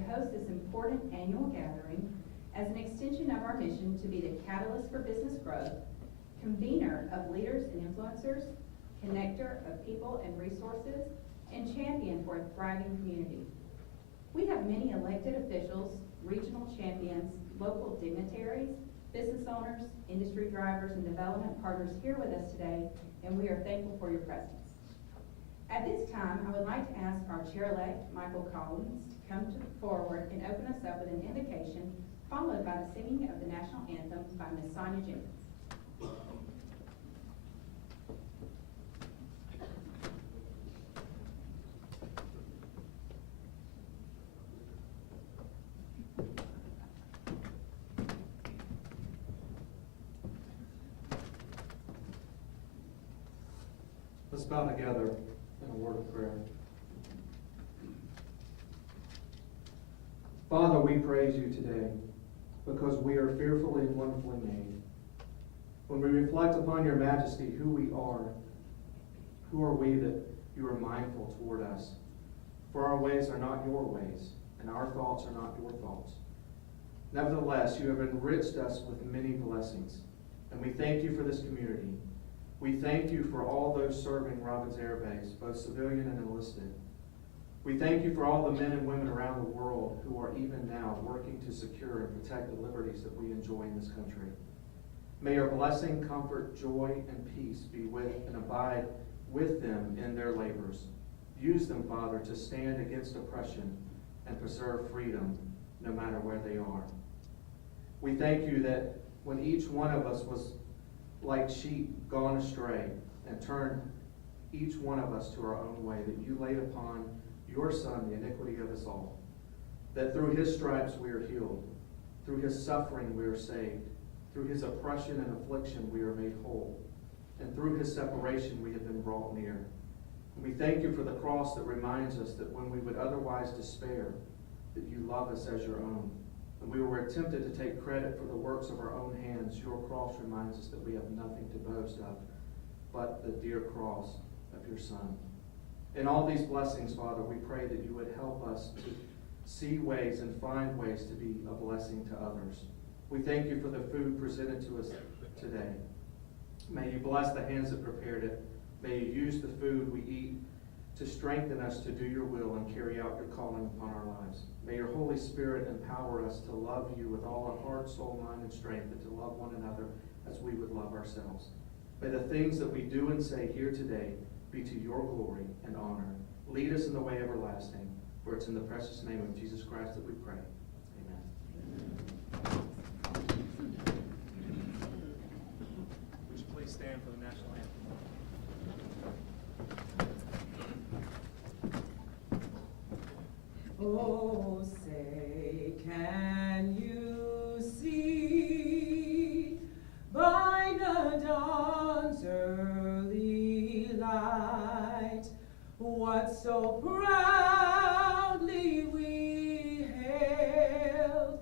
to host this important annual gathering as an extension of our mission to be the catalyst for business growth, convener of leaders and influencers, connector of people and resources, and champion for a thriving community. We have many elected officials, regional champions, local dignitaries, business owners, industry drivers, and development partners here with us today, and we are thankful for your presence. At this time, I would like to ask our chair-elect, Michael Collins, to come forward and open us up with an invocation, followed by the singing of the national anthem by Ms. Sonny Jenkins. Let's bow together in a word of prayer. Father, we praise you today because we are fearfully and wonderfully made. When we reflect upon your majesty, who we are, who are we that you are mindful toward us? For our ways are not your ways, and our thoughts are not your thoughts. Nevertheless, you have enriched us with many blessings, and we thank you for this community. We thank you for all those serving Robins Air Base, both civilian and enlisted. We thank you for all the men and women around the world who are even now working to secure and protect the liberties that we enjoy in this country. May your blessing, comfort, joy, and peace be with and abide with them in their labors. Use them, Father, to stand against oppression and preserve freedom no matter where they are. We thank you that when each one of us was like sheep gone astray and turned each one of us to our own way, that you laid upon your Son the iniquity of us all, that through his stripes we are healed, through his suffering we are saved, through his oppression and affliction we are made whole, and through his separation we have been brought near. And we thank you for the cross that reminds us that when we would otherwise despair, that you love us as your own. When we were tempted to take credit for the works of our own hands, your cross reminds us that we have nothing to boast of but the dear cross of your Son. In all these blessings, Father, we pray that you would help us to see ways and find ways to be a blessing to others. We thank you for the food presented to us today. May you bless the hands that prepared it. May you use the food we eat to strengthen us to do your will and carry out your calling upon our lives. May your Holy Spirit empower us to love you with all our heart, soul, mind, and strength, and to love one another as we would love ourselves. May the things that we do and say here today be to your glory and honor. Lead us in the way everlasting, for it's in the precious name of Jesus Christ that we pray. Amen. Would you please stand for the national anthem? Oh, say, can you see by the dawn's early light what so proudly we hailed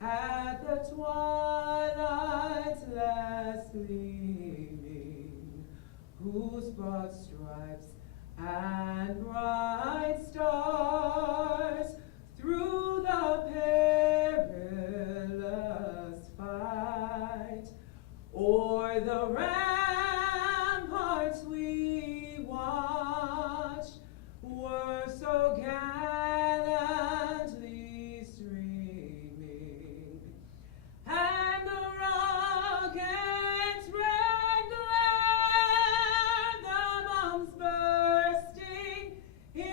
at the twilight's last gleaming, whose broad stripes and bright stars through the perilous fight o'er the ramparts we watched were so gallantly streaming, and the rocket's red glare, the bombs bursting in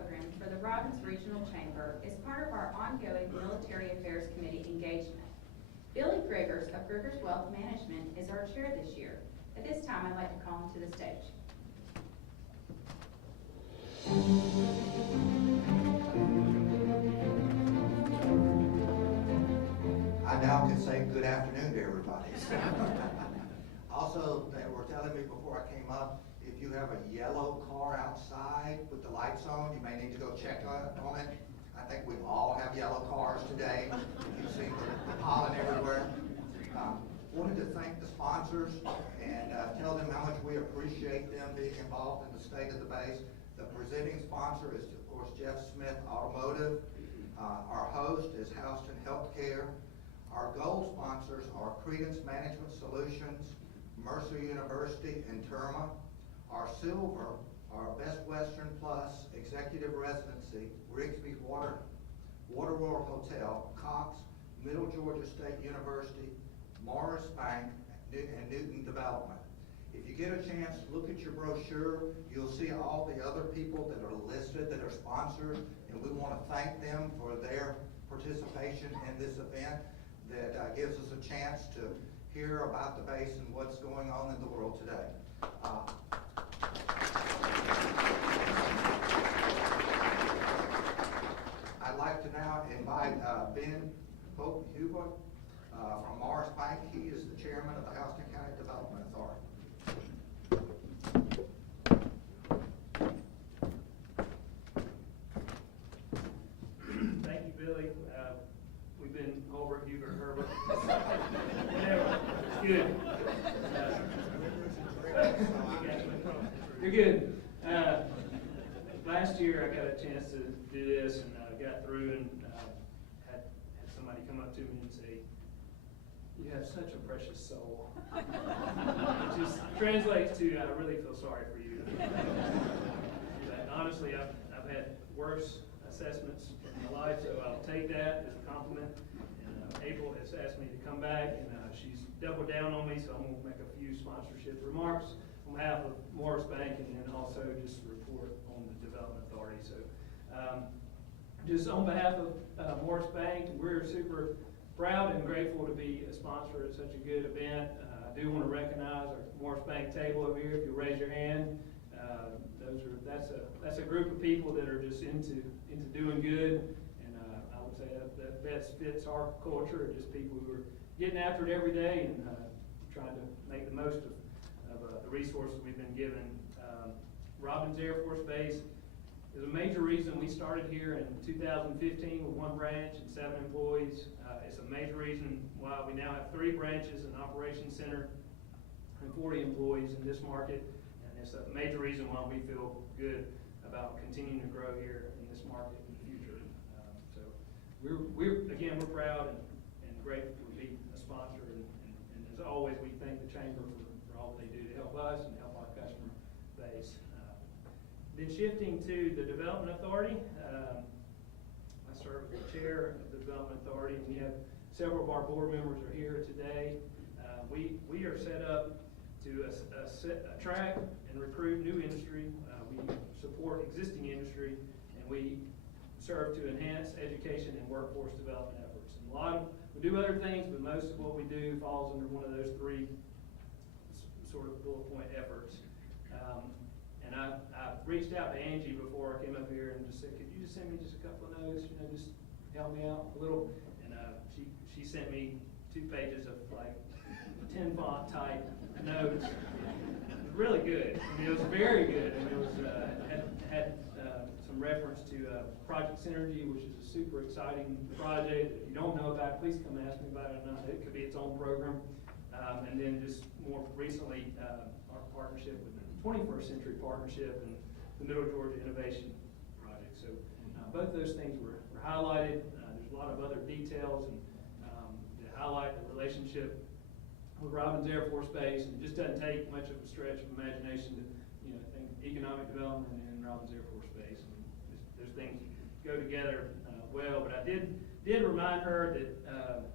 program for the Robbins Regional Chamber is part of our ongoing Military Affairs Committee engagement. Billy Griggers of Griggers Wealth Management is our chair this year. At this time, I'd like to call him to the stage. I now can say good afternoon to everybody. Also, they were telling me before I came up, if you have a yellow car outside with the lights on, you may need to go check on it. I think we all have yellow cars today. You've seen the pollen everywhere. Wanted to thank the sponsors and tell them how much we appreciate them being involved in the state of the base. The presenting sponsor is, of course, Jeff Smith Automotive. Our host is Houston Healthcare. Our gold sponsors are Credence Management Solutions, Mercer University, and Terma. Our silver are Best Western Plus, Executive Residency, Rigsby's Waterworld Hotel, Cox, Middle Georgia State University, Morris Bank, and Newton Development. If you get a chance, look at your brochure. You'll see all the other people that are listed that are sponsors, and we want to thank them for their participation in this event that gives us a chance to hear about the base and what's going on in the world today. I'd like to now invite Ben Huber from Morris Bank. He is the chairman of the Houston County Development Authority. Thank you, Billy. We've been over at Huber Herbert. Whatever. It's good. You're good. Last year I got a chance to do this and got through and had somebody come up to me and say, "You have such a precious soul." It just translates to, I really feel sorry for you. But honestly, I've had worse assessments in my life, so I'll take that as a compliment. And April has asked me to come back, and she's doubled down on me, so I'm going to make a few sponsorship remarks on behalf of Morris Bank, and then also just report on the Development Authority. So just on behalf of Morris Bank, we're super proud and grateful to be a sponsor at such a good event. I do want to recognize our Morris Bank table over here. If you raise your hand, that's a group of people that are just into doing good, and I would say that best fits our culture, just people who are getting after it every day and trying to make the most of the resources we've been given. Robbins Air Force Base is a major reason we started here in 2015 with 1 branch and 7 employees. It's a major reason why we now have 3 branches, an operations center, and 40 employees in this market. And it's a major reason why we feel good about continuing to grow here in this market in the future. So we're proud and grateful to be a sponsor. And as always, we thank the Chamber for all they do to help us and help our customer base. Then shifting to the Development Authority, I serve as the chair of the Development Authority, and we have several of our board members are here today. We are set up to attract and recruit new industry. We support existing industry, and we serve to enhance education and workforce development efforts. And we do other things, but most of what we do falls under one of those 3 sort of bullet point efforts. And I reached out to Angie before I came up here and just said, "Could you just send me just a couple of notes, just help me out a little?" And she sent me 2 pages of like 10 font type notes. It was really good. I mean, it was very good. And it was had some reference to Project Synergy, which is a super exciting project. If you don't know about it, please come ask me about it. It could be its own program. And then just more recently, our partnership with the 21st Century Partnership and the Middle Georgia Innovation Project. So both those things were highlighted. There's a lot of other details and that highlight the relationship with Robbins Air Force Base, and it just doesn't take much of a stretch of imagination to think economic development and Robbins Air Force Base. I mean, those things go together well. But I did remind her that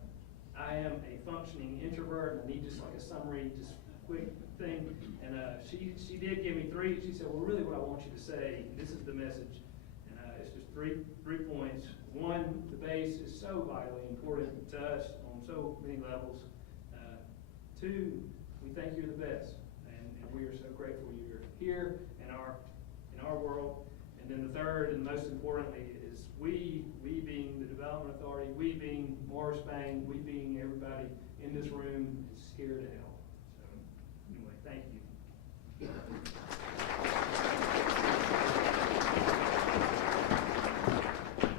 I am a functioning introvert, and I need just like a summary, just quick thing. And she did give me 3. She said, "Well, really what I want you to say, this is the message." And It's just three points. One, the base is so vitally important to us on so many levels. Two, we think you're the best, and we are so grateful you're here in our world. And then the third, and most importantly, is we being the Development Authority, we being Morris Spain, we being everybody in this room is here to help. So anyway, thank you.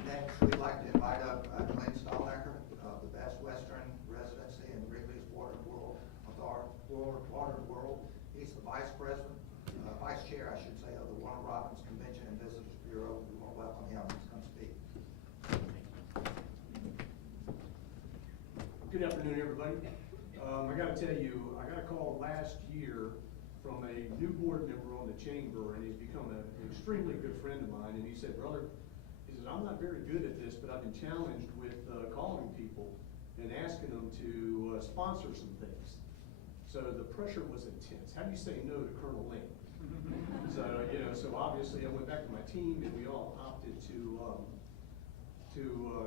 Next, we'd like to invite up Glenn Stahlacker of the Best Western Residency in Wrigley's Watered World. He's the vice chair, I should say, of the Warner Robins Convention and Visitors Bureau. We want to welcome him to come speak. Good afternoon, everybody. I got to tell you, I got a call last year from a new board member on the chamber, and he's become an extremely good friend of mine. And he said, brother, he says, I'm not very good at this, but I've been challenged with calling people and asking them to sponsor some things. So the pressure was intense. How do you say no to Colonel Lane? So, so obviously I went back to my team, and we all opted to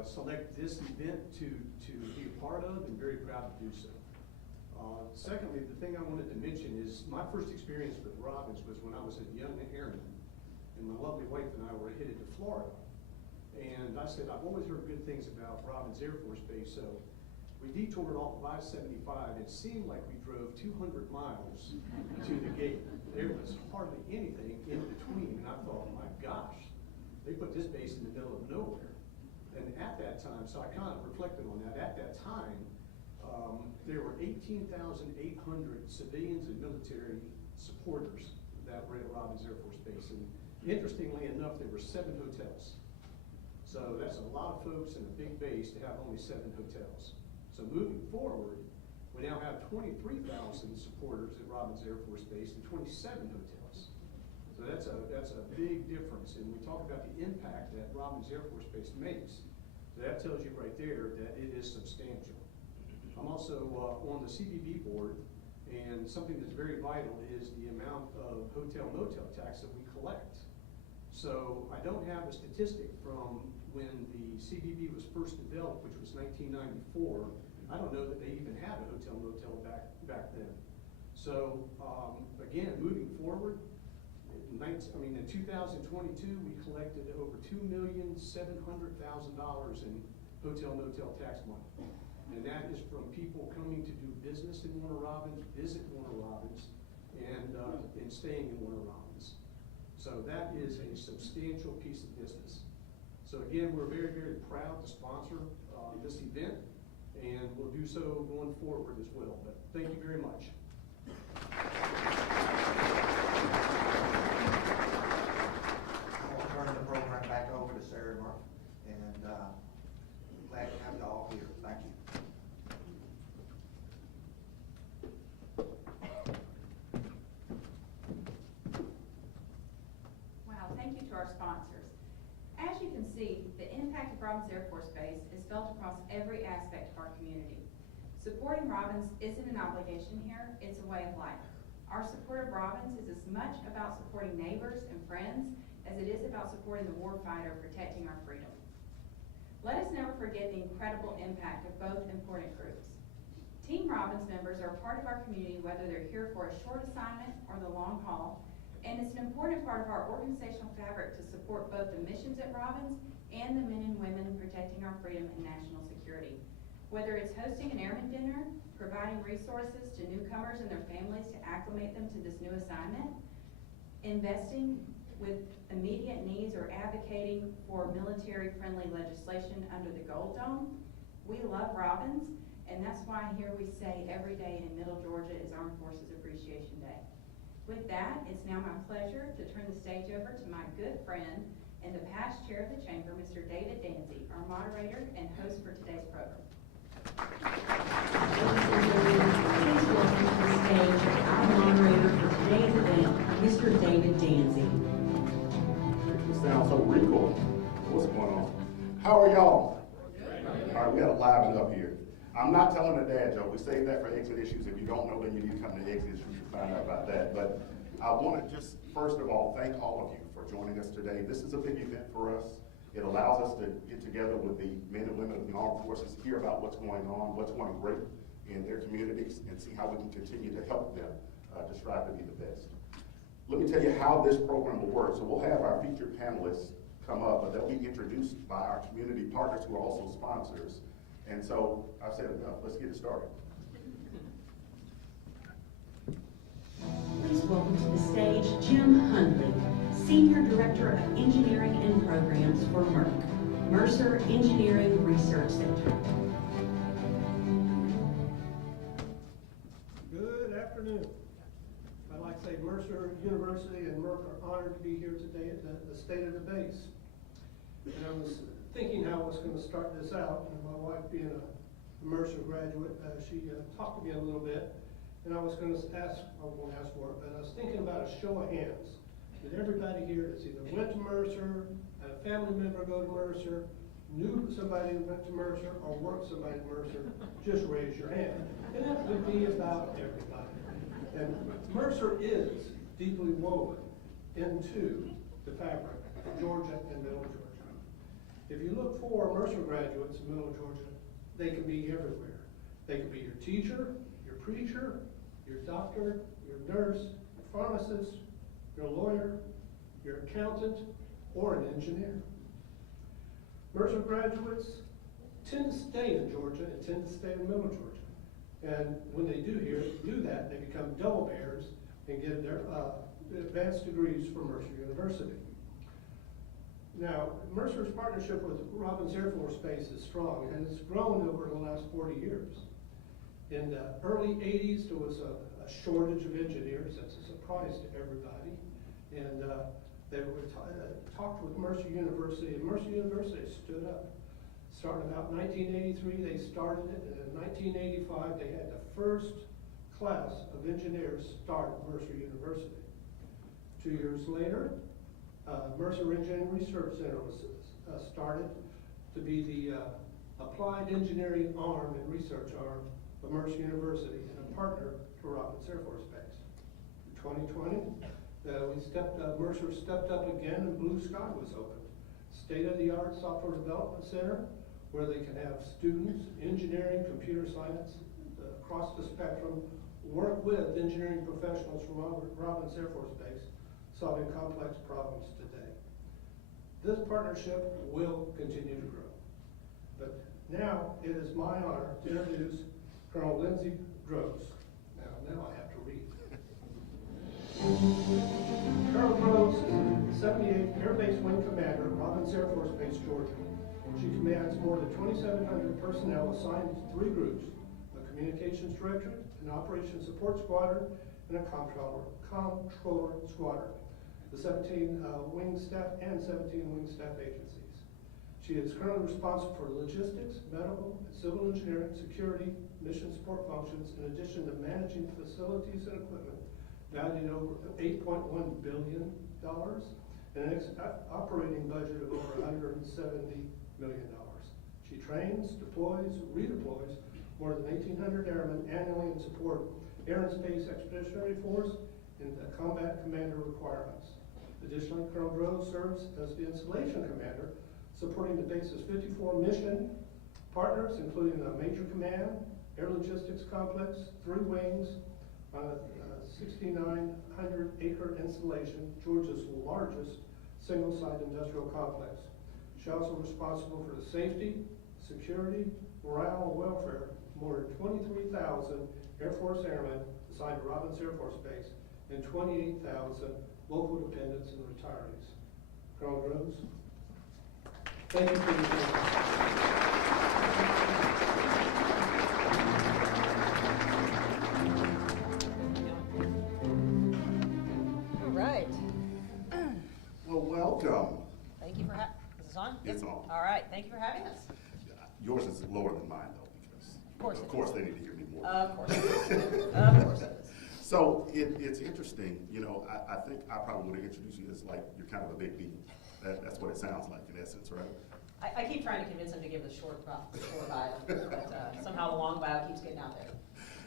select this event to be a part of, and very proud to do so. Secondly, the thing I wanted to mention is my first experience with Robins was when I was a young airman, and my lovely wife and I were headed to Florida. And I said, I've always heard good things about Robins Air Force Base, so we detoured off of I-75. It seemed like we drove 200 miles to the gate. There was hardly anything in between, and I thought, my gosh, they put this base in the middle of nowhere. And at that time, so I kind of reflected on that, at that time, there were 18,800 civilians and military supporters that were at Robins Air Force Base. And interestingly enough, there were 7 hotels. So that's a lot of folks in a big base to have only 7 hotels. So moving forward, we now have 23,000 supporters at Robins Air Force Base and 27 hotels. So that's a big difference. And we talk about the impact that Robins Air Force Base makes. So that tells you right there that it is substantial. I'm also on the CBB board, and something that's very vital is the amount of hotel motel tax that we collect. So I don't have a statistic from when the CBB was first developed, which was 1994. I don't know that they even had a hotel motel back then. So again, moving forward, in 2022 we collected over $2,700,000 in hotel motel tax money. And that is from people coming to do business in Warner Robins, visit Warner Robins, and staying in Warner Robins. So that is a substantial piece of business. So again, we're very, very proud to sponsor this event, and we'll do so going forward as well. But thank you very much. I'll turn the program back over to Sarah Murphy, and glad to have you all here. Thank you. Wow, thank you to our sponsors. As you can see, the impact of Robins Air Force Base is felt across every aspect of our community. Supporting Robins isn't an obligation here, it's a way of life. Our support of Robins is as much about supporting neighbors and friends as it is about supporting the warfighter protecting our freedom. Let us never forget the incredible impact of both important groups. Team Robins members are part of our community whether they're here for a short assignment or the long haul, and it's an important part of our organizational fabric to support both the missions at Robins and the men and women protecting our freedom and national security. Whether it's hosting an airman dinner, providing resources to newcomers and their families to acclimate them to this new assignment, investing with immediate needs or advocating for military-friendly legislation under the Gold Dome, we love Robins, and that's why here we say every day in Middle Georgia is Armed Forces Appreciation Day. With that, it's now my pleasure to turn the stage over to my good friend and the past chair of the chamber, Mr. David Danzy, our moderator and host for today's program. Please welcome to the stage our moderator for today's event, Mr. David Danzy. It sounds so regal. What's going on? How are y'all? All right, we gotta liven it up here. I'm not telling a dad joke. We save that for exit issues. If you don't know, then you need to come to exit issues to find out about that. But I want to just, first of all, thank all of you for joining us today. This is a big event for us. It allows us to get together with the men and women of the armed forces, hear about what's going on, what's going great in their communities, and see how we can continue to help them to strive to be the best. Let me tell you how this program will work. So we'll have our featured panelists come up, but they'll be introduced by our community partners who are also sponsors. And so I've said enough, let's get it started. Please welcome to the stage Jim Hundley, Senior Director of Engineering and Programs for Mercer Engineering Research Center. Good afternoon. I'd like to say Mercer University and Merck are honored to be here today at the State of the Base. And I was thinking how I was going to start this out, and my wife being a Mercer graduate, she talked to me a little bit, and I was going to ask, I won't ask for it, but I was thinking about a show of hands. Did everybody here that's either went to Mercer, had a family member go to Mercer, knew somebody who went to Mercer, or worked somebody at Mercer, just raise your hand. And that would be about everybody. And Mercer is deeply woven into the fabric of Georgia and Middle Georgia. If you look for Mercer graduates in Middle Georgia, they can be everywhere. They can be your teacher, your preacher, your doctor, your nurse, your pharmacist, your lawyer, your accountant, or an engineer. Mercer graduates tend to stay in Georgia and tend to stay in Middle Georgia. And when they do that, they become double bears and get their advanced degrees from Mercer University. Now, Mercer's partnership with Robins Air Force Base is strong, and it's grown over the last 40 years. In the early 80s, there was a shortage of engineers. That's a surprise to everybody. And they were talked with Mercer University, and Mercer University stood up. Started about 1983, they started it, and in 1985, they had the first class of engineers start at Mercer University. 2 years later, Mercer Engineering Research Center was started to be the applied engineering arm and research arm of Mercer University and a partner to Robins Air Force Base. In 2020, Mercer stepped up again and Blue Sky was opened. State-of-the-art software development center where they can have students, engineering, computer science, across the spectrum, work with engineering professionals from Robins Air Force Base, solving complex problems today. This partnership will continue to grow. But now it is my honor to introduce Colonel Lindsay Groves. Now I have to read. Colonel Groves is the 78th Air Base Wing Commander at Robins Air Force Base, Georgia. She commands more than 2,700 personnel assigned to 3 groups: a communications directorate, an operations support squadron, and a comptroller squadron. The 17 wing staff and 17 wing staff agencies. She is currently responsible for logistics, medical, and civil engineering, security, mission support functions, in addition to managing facilities and equipment valued at over $8.1 billion and an operating budget of over $170 million. She trains, deploys, redeploys more than 1,800 airmen annually in support Air and Space Expeditionary Force and the combat commander requirements. Additionally, Colonel Groves serves as the installation commander, supporting the base's 54 mission partners, including a major command, air logistics complex, 3 wings, 6,900-acre installation, Georgia's largest single-site industrial complex. She's also responsible for the safety, security, morale, and welfare of more than 23,000 Air Force airmen assigned to Robins Air Force Base and 28,000 local dependents and retirees. Colonel Groves, thank you for your time. All right. Well, welcome. Thank you for having. Is this on? It's on. All right. Thank you for having us. Yours is lower than mine, though, because Of course they need to hear me more. Of course it is. Of course it is. So it's interesting, you know, I think I probably would have introduced you as like, you're kind of a big deal. That's what it sounds like in essence, right? I keep trying to convince him to give the short bio, but somehow the long bio keeps getting out there.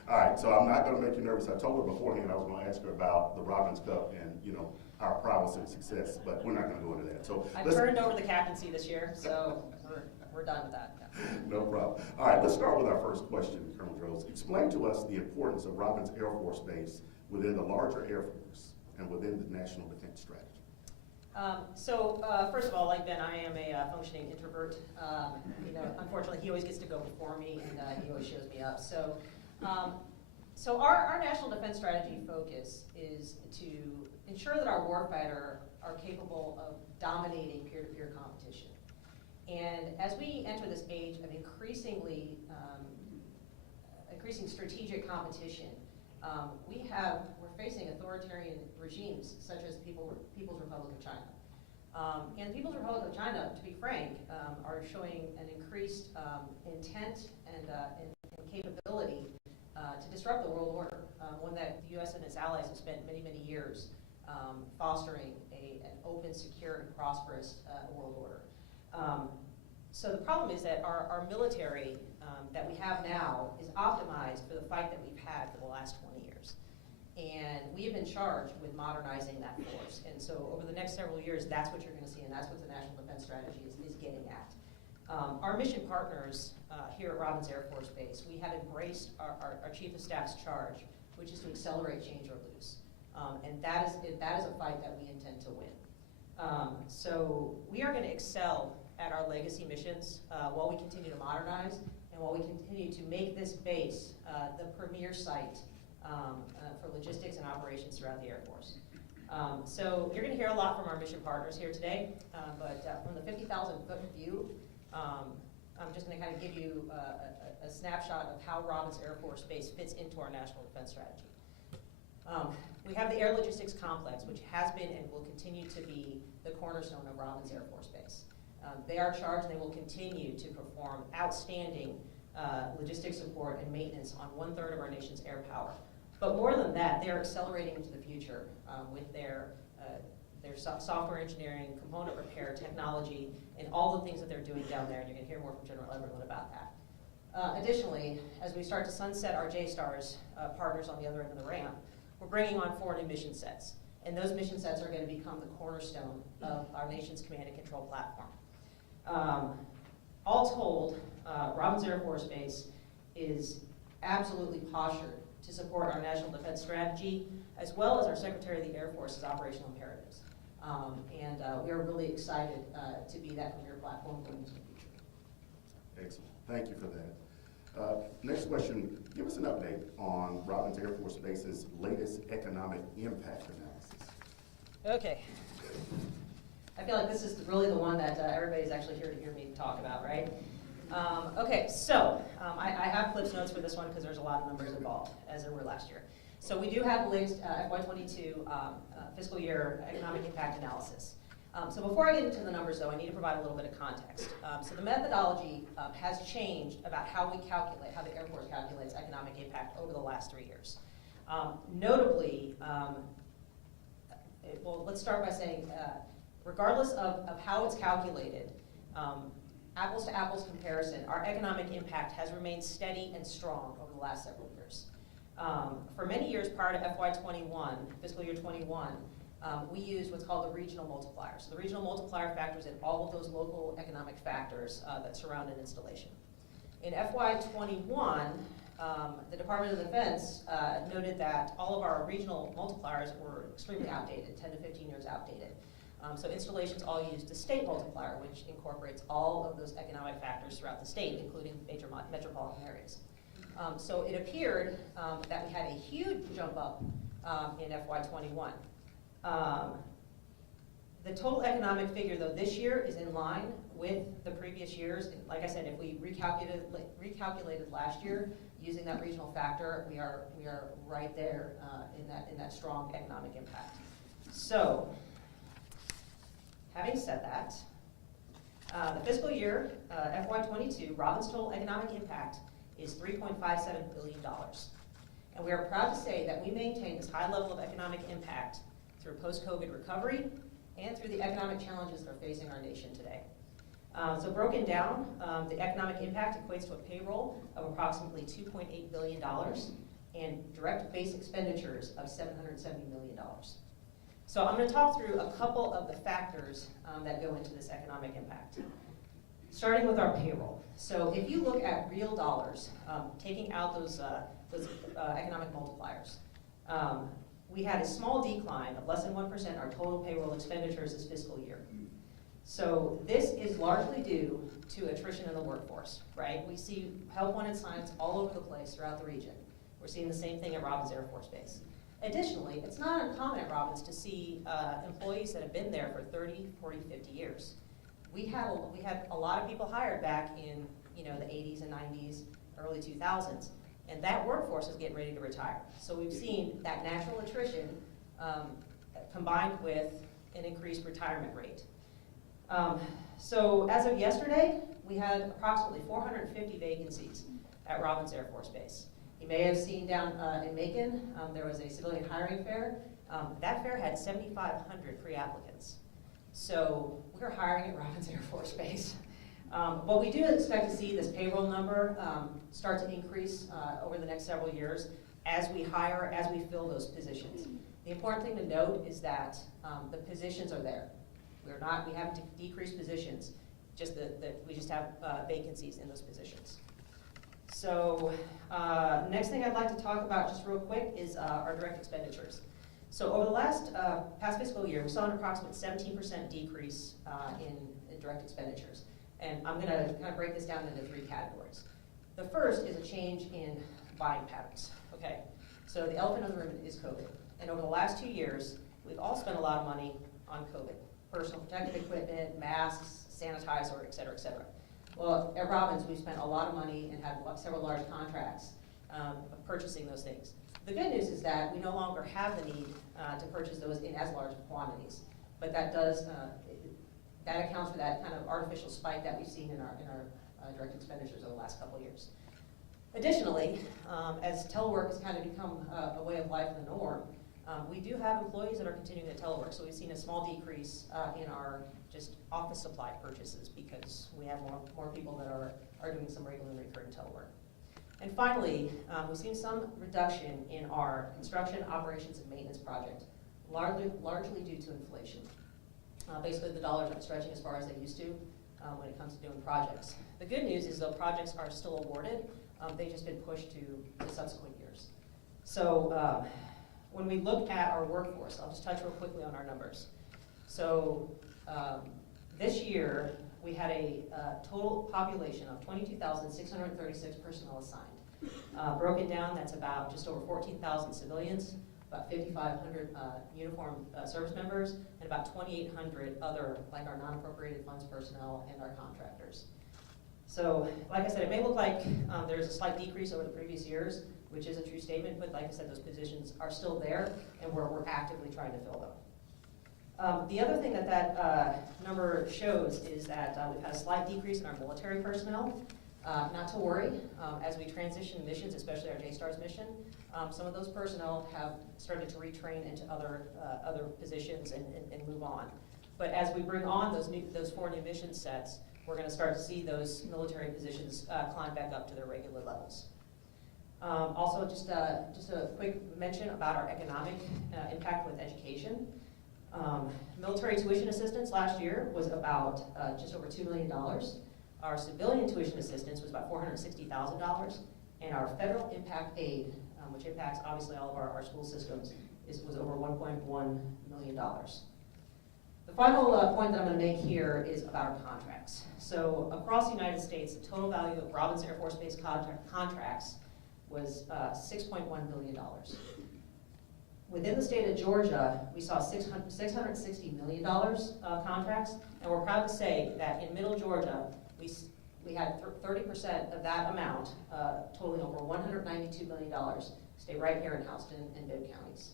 All right, so I'm not gonna make you nervous. I told her beforehand I was gonna ask her about the Robbins Cup and, you know, our prowess and success, but we're not gonna go into that. So I let's- turned over the captaincy this year, so we're done with that. Yeah. No problem. All right, let's start with our first question, Colonel Droz. Explain to us the importance of Robbins Air Force Base within the larger Air Force and within the National Defense Strategy. First of all, like Ben, I am a functioning introvert. Unfortunately, he always gets to go before me, and he always shows me up. So our national defense strategy focus is to ensure that our warfighter are capable of dominating peer-to-peer competition. And as we enter this age of increasing strategic competition, we're facing authoritarian regimes such as People's Republic of China. And the People's Republic of China, to be frank, are showing an increased intent and capability to disrupt the world order, one that the U.S. and its allies have spent many, many years fostering an open, secure, and prosperous world order. So the problem is that our military that we have now is optimized for the fight that we've had for the last 20 years. And we have been charged with modernizing that force. And so over the next several years, that's what you're going to see, and that's what the National Defense Strategy is getting at. Our mission partners here at Robbins Air Force Base, we have embraced our Chief of Staff's charge, which is to accelerate change or lose. And that is a fight that we intend to win. So we are going to excel at our legacy missions while we continue to modernize and while we continue to make this base the premier site for logistics and operations throughout the Air Force. So you're going to hear a lot from our mission partners here today, but from the 50,000-foot view, I'm just going to kind of give you a snapshot of how Robbins Air Force Base fits into our national defense strategy. We have the Air Logistics Complex, which has been and will continue to be the cornerstone of Robbins Air Force Base. They are charged and they will continue to perform outstanding logistics support and maintenance on 1/3 of our nation's air power. But more than that, they are accelerating into the future with their software engineering, component repair, technology, and all the things that they're doing down there. And you're going to hear more from General Everland about that. Additionally, as we start to sunset our JSTARS partners on the other end of the ramp, we're bringing on 4 new mission sets. And those mission sets are going to become the cornerstone of our nation's command and control platform. All told, Robbins Air Force Base is absolutely postured to support our national defense strategy, as well as our Secretary of the Air Force's operational imperatives. We are really excited to be that premier platform going into the future. Excellent. Thank you for that. Next question, give us an update on Robbins Air Force Base's latest economic impact analysis. Okay. I feel like this is really the one that everybody's actually here to hear me talk about, right? Okay, so I have Cliff's notes for this one because there's a lot of numbers involved, as there were last year. So we do have the latest FY22 fiscal year economic impact analysis. So before I get into the numbers, though, I need to provide a little bit of context. So the methodology has changed about how we calculate, how the Air Force calculates economic impact over the last 3 years. Notably, well, let's start by saying, regardless of how it's calculated, apples to apples comparison, our economic impact has remained steady and strong over the last several years. For many years prior to FY21, fiscal year 21, we used what's called the regional multiplier. So the regional multiplier factors in all of those local economic factors that surround an installation. In FY21, the Department of Defense noted that all of our regional multipliers were extremely outdated, 10 to 15 years outdated. So installations all used the state multiplier, which incorporates all of those economic factors throughout the state, including major metropolitan areas. So it appeared that we had a huge jump up in FY21. The total economic figure, though, this year is in line with the previous years. And like I said, if we recalculated last year using that regional factor, we are right there in that strong economic impact. So, having said that, the fiscal year FY22 Robbins total economic impact is $3.57 billion. And we are proud to say that we maintain this high level of economic impact through post-COVID recovery and through the economic challenges that are facing our nation today. So broken down, the economic impact equates to a payroll of approximately $2.8 billion, and direct base expenditures of $770 million. So I'm going to talk through a couple of the factors that go into this economic impact. Starting with our payroll. So if you look at real dollars, taking out those economic multipliers, we had a small decline of less than 1% in our total payroll expenditures this fiscal year. So this is largely due to attrition in the workforce, right? We see help wanted signs all over the place throughout the region. We're seeing the same thing at Robins Air Force Base. Additionally, it's not uncommon at Robins to see employees that have been there for 30, 40, 50 years. We had a lot of people hired back in the 80s and 90s, early 2000s, and that workforce is getting ready to retire. So we've seen that natural attrition combined with an increased retirement rate. So as of yesterday, we had approximately 450 vacancies at Robins Air Force Base. You may have seen down in Macon, there was a civilian hiring fair. That fair had 7,500 pre-applicants. So we're hiring at Robins Air Force Base. But we do expect to see this payroll number start to increase over the next several years as we hire, as we fill those positions. The important thing to note is that the positions are there. We haven't decreased positions, just that we just have vacancies in those positions. So next thing I'd like to talk about just real quick is our direct expenditures. So over the past fiscal year, we saw an approximate 17% decrease in direct expenditures. And I'm going to kind of break this down into 3 categories. The first is a change in buying patterns. Okay, so the elephant in the room is COVID. And over the last 2 years, we've all spent a lot of money on COVID. Personal protective equipment, masks, sanitizer, et cetera, et cetera. Well, at Robins, we've spent a lot of money and had several large contracts of purchasing those things. The good news is that we no longer have the need to purchase those in as large quantities. But that does, that accounts for that kind of artificial spike that we've seen in our direct expenditures over the last couple of years. Additionally, as telework has kind of become a way of life and the norm, we do have employees that are continuing to telework. So we've seen a small decrease in our just office supply purchases because we have more people that are doing some regular and recurring telework. And finally, we've seen some reduction in our construction, operations, and maintenance project, largely due to inflation. Basically, the dollars aren't stretching as far as they used to when it comes to doing projects. The good news is though projects are still awarded, they've just been pushed to the subsequent years. So when we look at our workforce, I'll just touch real quickly on our numbers. So this year, we had a total population of 22,636 personnel assigned. Broken down, that's about just over 14,000 civilians, about 5,500 uniformed service members, and about 2,800 other, like our non-appropriated funds personnel and our contractors. So, like I said, it may look like there's a slight decrease over the previous years, which is a true statement, but like I said, those positions are still there, and we're actively trying to fill them. The other thing that number shows is that we've had a slight decrease in our military personnel. Not to worry, as we transition missions, especially our JSTARS mission, some of those personnel have started to retrain into other positions and move on. But as we bring on those 4 new mission sets, we're going to start to see those military positions climb back up to their regular levels. Also, just a quick mention about our economic impact with education. Military tuition assistance last year was about just over $2 million. Our civilian tuition assistance was about $460,000, and our federal impact aid, which impacts obviously all of our school systems, was over $1.1 million. The final point that I'm going to make here is about our contracts. So across the United States, the total value of Robins Air Force Base contracts was $6.1 billion. Within the state of Georgia, we saw $660 million contracts, and we're proud to say that in Middle Georgia, we had 30% of that amount, totaling over $192 million, stay right here in Houston and Bibb counties.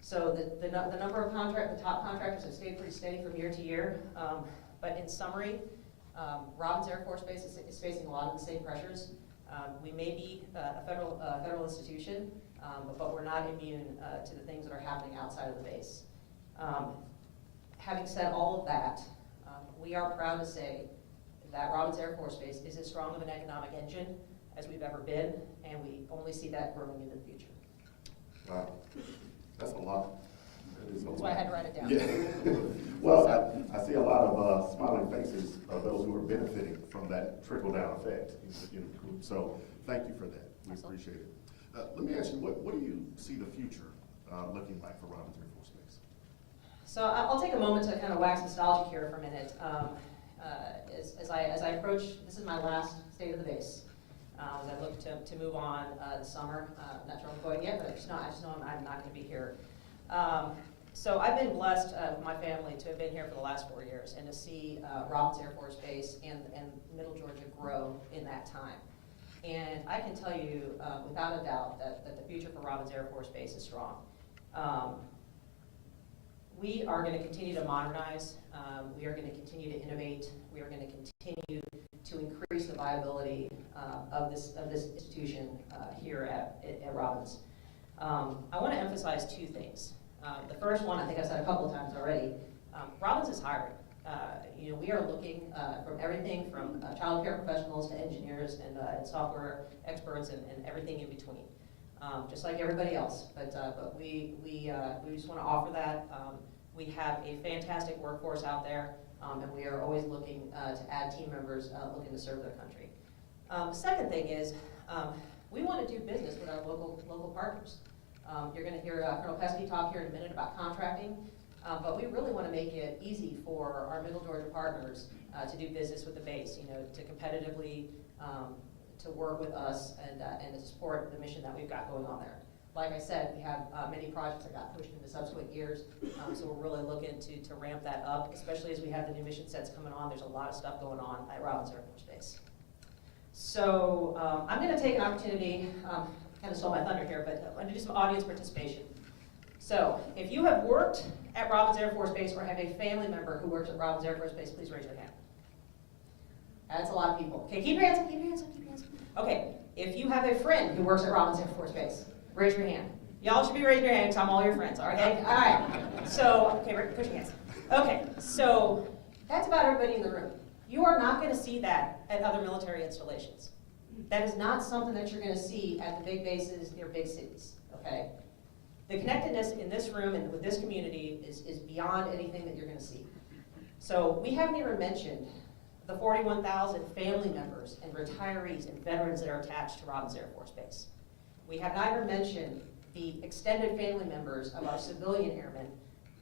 So the number of the top contractors have stayed pretty steady from year to year, but in summary, Robins Air Force Base is facing a lot of the same pressures. We may be a federal institution, but we're not immune to the things that are happening outside of the base. Having said all of that, we are proud to say that Robins Air Force Base is as strong of an economic engine as we've ever been, and we only see that growing into the future. Wow, that's a lot. That is a That's lot. why I had to write it down. Yeah. Well, I see a lot of smiling faces of those who are benefiting from that trickle-down effect. So thank you for that. We Absolutely. appreciate it. Let me ask you, what do you see the future looking like for Robins Air Force Base? So I'll take a moment to kind of wax nostalgic here for a minute. As I approach, this is my last state of the base. As I look to move on this summer, I'm not sure I'm going yet, but I just know I'm not going to be here. So I've been blessed with my family to have been here for the last 4 years and to see Robins Air Force Base and Middle Georgia grow in that time. And I can tell you without a doubt that the future for Robins Air Force Base is strong. We are going to continue to modernize. We are going to continue to innovate. We are going to continue to increase the viability of this institution here at Robins. I want to emphasize 2 things. The first one, I think I've said a couple of times already, Robins is hiring. We are looking from everything from child care professionals to engineers and software experts and everything in between, just like everybody else. But we just want to offer that. We have a fantastic workforce out there, and we are always looking to add team members looking to serve their country. The second thing is we want to do business with our local partners. You're going to hear Colonel Pesky talk here in a minute about contracting, but we really want to make it easy for our Middle Georgia partners to do business with the base, to competitively to work with us and to support the mission that we've got going on there. Like I said, we have many projects that got pushed into subsequent years, so we're really looking to ramp that up, especially as we have the new mission sets coming on. There's a lot of stuff going on at Robins Air Force Base. So I'm going to take an opportunity, kind of stole my thunder here, but I'm going to do some audience participation. So if you have worked at Robins Air Force Base or have a family member who works at Robins Air Force Base, please raise your hand. That's a lot of people. Okay, keep your hands up, keep your hands up, keep your hands up. Okay, if you have a friend who works at Robins Air Force Base, raise your hand. Y'all should be raising your hand because I'm all your friends, okay? All right. So, okay, push your hands. Okay, so that's about everybody in the room. You are not going to see that at other military installations. That is not something that you're going to see at the big bases near big cities, okay? The connectedness in this room and with this community is beyond anything that you're going to see. So we haven't even mentioned the 41,000 family members and retirees and veterans that are attached to Robins Air Force Base. We have not even mentioned the extended family members of our civilian airmen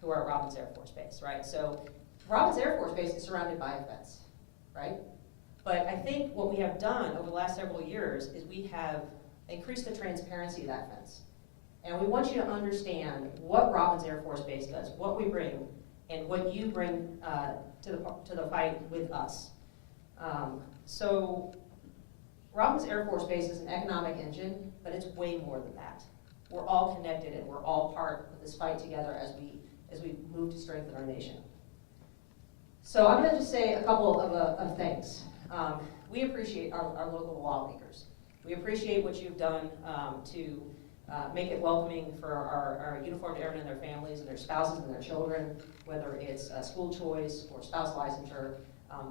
who are at Robins Air Force Base, right? So Robins Air Force Base is surrounded by a fence, right? But I think what we have done over the last several years is we have increased the transparency of that fence. And we want you to understand what Robins Air Force Base does, what we bring, and what you bring to the fight with us. So Robins Air Force Base is an economic engine, but it's way more than that. We're all connected and we're all part of this fight together as we move to strengthen our nation. So I'm going to just say a couple of things. We appreciate our local lawmakers. We appreciate what you've done to make it welcoming for our uniformed airmen and their families and their spouses and their children, whether it's school choice or spouse licensure,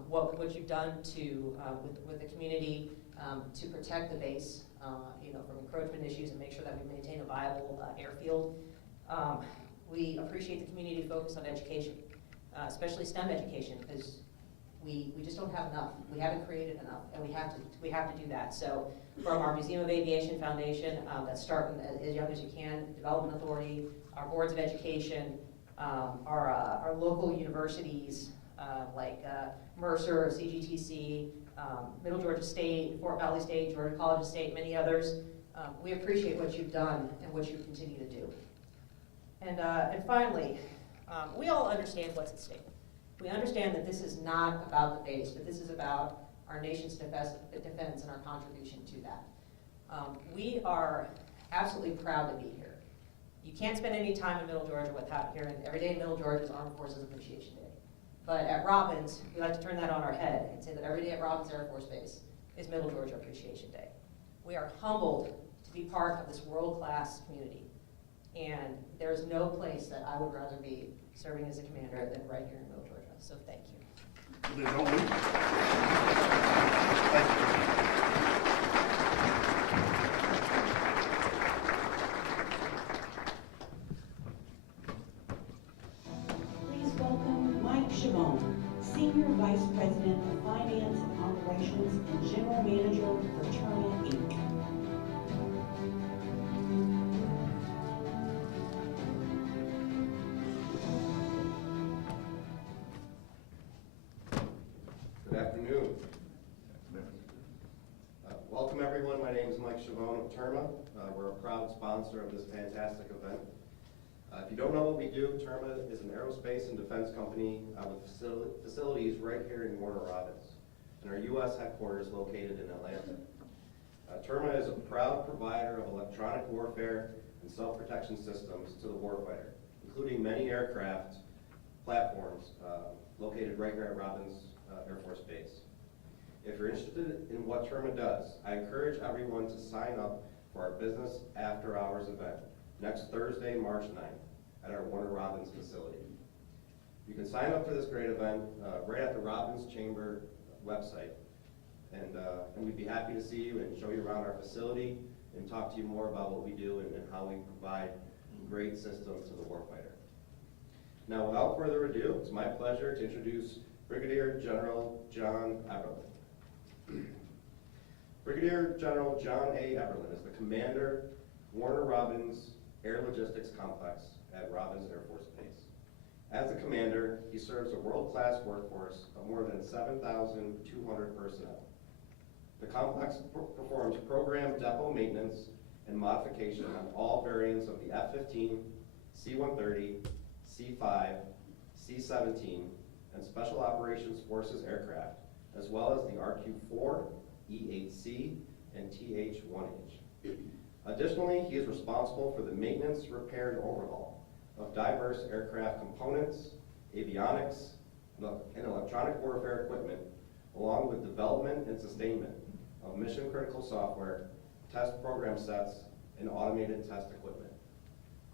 what you've done to with the community to protect the base from encroachment issues and make sure that we maintain a viable airfield. We appreciate the community focus on education, especially STEM education, because we just don't have enough. We haven't created enough, and we have to do that. So from our Museum of Aviation Foundation, that's starting as young as you can, Development Authority, our boards of education, our local universities like Mercer, CGTC, Middle Georgia State, Fort Valley State, Georgia College of State, many others. We appreciate what you've done and what you continue to do. And finally, we all understand what's at stake. We understand that this is not about the base, but this is about our nation's defense and our contribution to that. We are absolutely proud to be here. You can't spend any time in Middle Georgia without hearing every day in Middle Georgia is Armed Forces Appreciation Day. But at Robins, we like to turn that on our head and say that every day at Robins Air Force Base is Middle Georgia Appreciation Day. We are humbled to be part of this world-class community. And there is no place that I would rather be serving as a commander than right here in Middle Georgia. So thank you. Thank you. Chavon, Senior Vice President of Finance and Operations and General Manager for Terma Inc. Good afternoon. Welcome everyone. My name is Mike Chavon of Terma. We're a proud sponsor of this fantastic event. If you don't know what we do, Terma is an aerospace and defense company with facilities right here in Warner Robins, and our U.S. headquarters located in Atlanta. Terma is a proud provider of electronic warfare and self-protection systems to the warfighter, including many aircraft platforms located right here at Robins Air Force Base. If you're interested in what Terma does, I encourage everyone to sign up for our Business After Hours event next Thursday, March 9th at our Warner Robins facility. You can sign up for this great event right at the Robins Chamber website, and we'd be happy to see you and show you around our facility and talk to you more about what we do and how we provide great systems to the warfighter. Now, without further ado, it's my pleasure to introduce Brigadier General John Eberlin. Brigadier General John A. Eberlin is the commander, Warner Robins Air Logistics Complex at Robins Air Force Base. As the commander, he serves a world-class workforce of more than 7,200 personnel. The complex performs program depot maintenance and modification on all variants of the F-15, C-130, C-5, C-17, and Special Operations Forces aircraft, as well as the RQ-4, E-8C, and TH-1H. Additionally, he is responsible for the maintenance, repair, and overhaul of diverse aircraft components, avionics, and electronic warfare equipment, along with development and sustainment of mission-critical software, test program sets, and automated test equipment.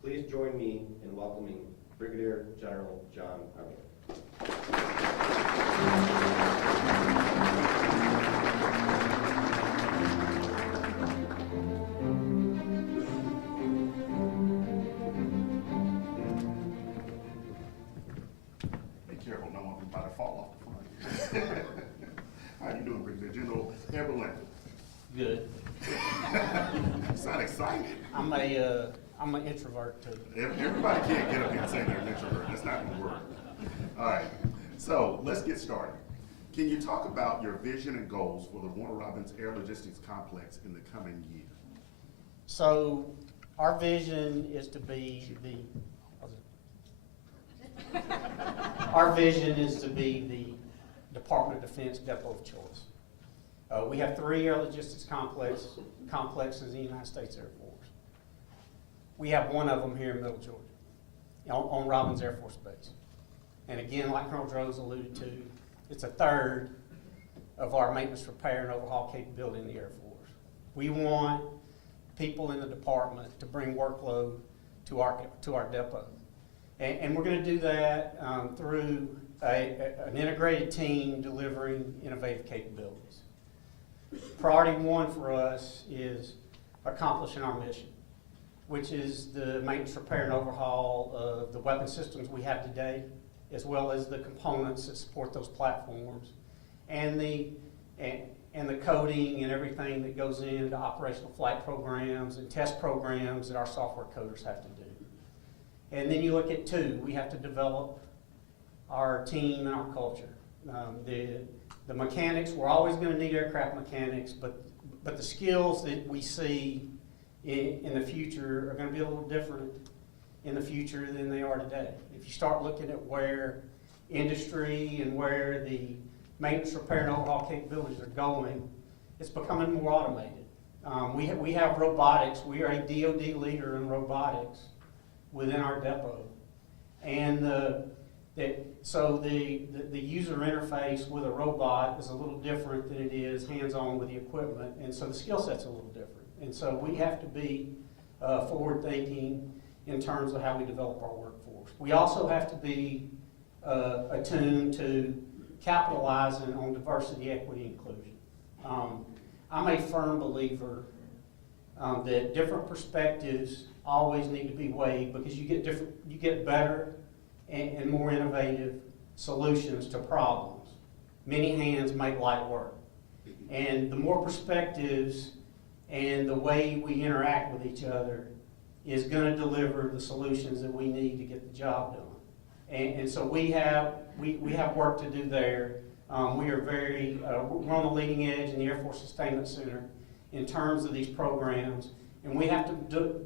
Please join me in welcoming Brigadier General John Eberlin. Be careful, no one about to fall off the front. How you doing, Brigadier General Eberlin? Good. You sound excited. I'm an introvert too. Everybody can't get up here and say they're an introvert. That's not gonna work. All right, so let's get started. Can you talk about your vision and goals for the Warner Robins Air Logistics Complex in the coming year? So our vision is to be our vision is to be the Department of Defense depot of choice. We have 3 air logistics complexes in the United States Air Force. We have one of them here in Middle Georgia, on Robins Air Force Base. And again, like Colonel Droz alluded to, it's a third of our maintenance, repair, and overhaul capability in the Air Force. We want people in the department to bring workload to our depot. And we're going to do that through an integrated team delivering innovative capabilities. Priority 1 for us is accomplishing our mission, which is the maintenance, repair, and overhaul of the weapon systems we have today, as well as the components that support those platforms, and the coding and everything that goes into operational flight programs and test programs that our software coders have to do. And then you look at 2, we have to develop our team and our culture. The mechanics, we're always going to need aircraft mechanics, but the skills that we see in the future are going to be a little different in the future than they are today. If you start looking at where industry and where the maintenance, repair, and overhaul capabilities are going, it's becoming more automated. We have robotics. We are a DoD leader in robotics within our depot. And so the user interface with a robot is a little different than it is hands-on with the equipment, and so the skill set's a little different. And so we have to be forward-thinking in terms of how we develop our workforce. We also have to be attuned to capitalizing on diversity, equity, inclusion. I'm a firm believer that different perspectives always need to be weighed, because you get better and more innovative solutions to problems. Many hands make light work. And the more perspectives and the way we interact with each other is going to deliver the solutions that we need to get the job done. And so we have work to do there. We are we're on the leading edge in the Air Force Sustainment Center in terms of these programs, and we have to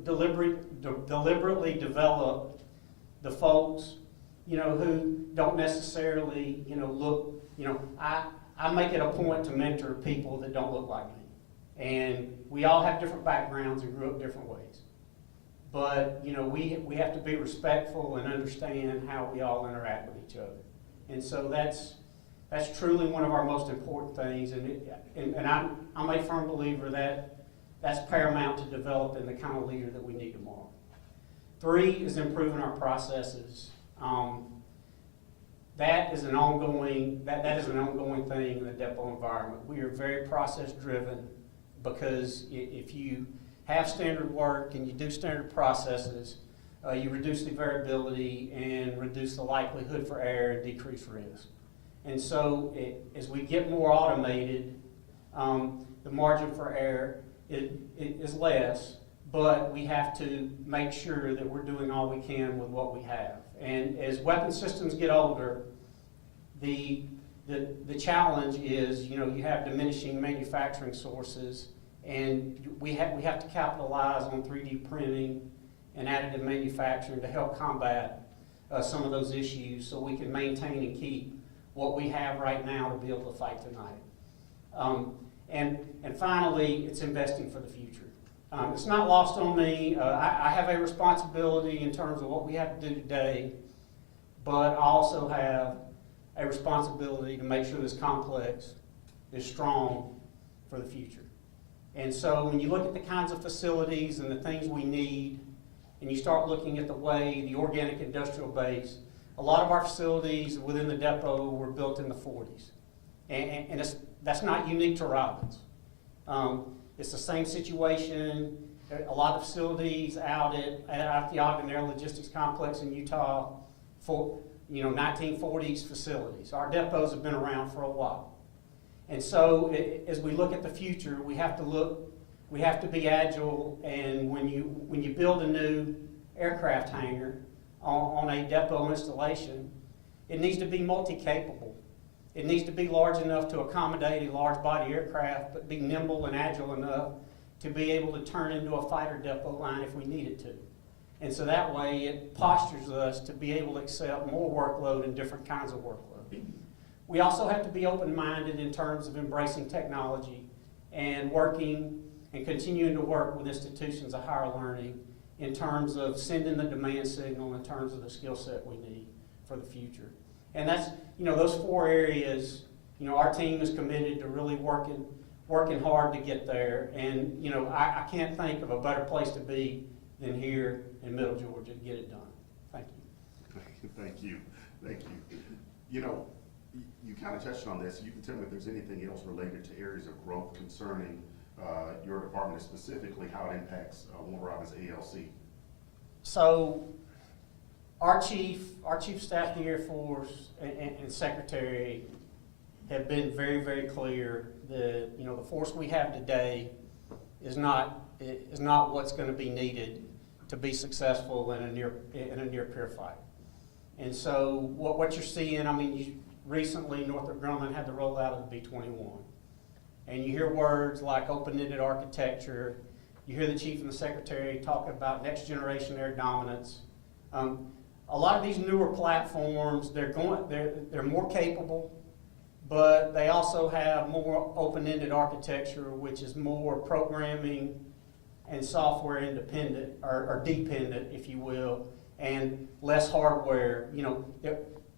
deliberately develop the folks, who don't necessarily, look, I make it a point to mentor people that don't look like me. And we all have different backgrounds and grew up different ways. But, we have to be respectful and understand how we all interact with each other. And so that's truly one of our most important things. And I'm a firm believer that that's paramount to developing the kind of leader that we need tomorrow. 3 is improving our processes. That is an ongoing thing in the depot environment. We are very process driven because if you have standard work and you do standard processes, you reduce the variability and reduce the likelihood for error and decrease risk. And so as we get more automated, the margin for error is less, but we have to make sure that we're doing all we can with what we have. And as weapon systems get older, the challenge is, you have diminishing manufacturing sources, and we have to capitalize on 3D printing and additive manufacturing to help combat some of those issues so we can maintain and keep what we have right now to be able to fight tonight. And finally, it's investing for the future. It's not lost on me. I have a responsibility in terms of what we have to do today, but I also have a responsibility to make sure this complex is strong for the future. And so when you look at the kinds of facilities and the things we need, and you start looking at the way the organic industrial base, a lot of our facilities within the depot were built in the 40s. And that's not unique to Robbins. It's the same situation. A lot of facilities out at the Ogden Air Logistics Complex in Utah, 1940s facilities. Our depots have been around for a while. And so as we look at the future, we have to be agile, and when you build a new aircraft hangar on a depot installation, it needs to be multi-capable. It needs to be large enough to accommodate a large body aircraft, but be nimble and agile enough to be able to turn into a fighter depot line if we need it to. And so that way it postures us to be able to accept more workload and different kinds of workload. We also have to be open-minded in terms of embracing technology and working and continuing to work with institutions of higher learning in terms of sending the demand signal in terms of the skill set we need for the future. And that's, those 4 areas, our team is committed to really working hard to get there. And, I can't think of a better place to be than here in Middle Georgia to get it done. Thank you. Thank you. Thank you. You kind of touched on this. You can tell me if there's anything else related to areas of growth concerning your department, specifically how it impacts Warner Robins ALC. So our chief of staff of the Air Force and secretary have been very, very clear that the force we have today is not what's going to be needed to be successful in a near peer fight. And so what you're seeing, recently Northrop Grumman had the rollout of the B-21. And you hear words like open-ended architecture. You hear the chief and the secretary talking about next generation air dominance. A lot of these newer platforms, they're more capable, but they also have more open-ended architecture, which is more programming and software independent, or dependent, if you will, and less hardware.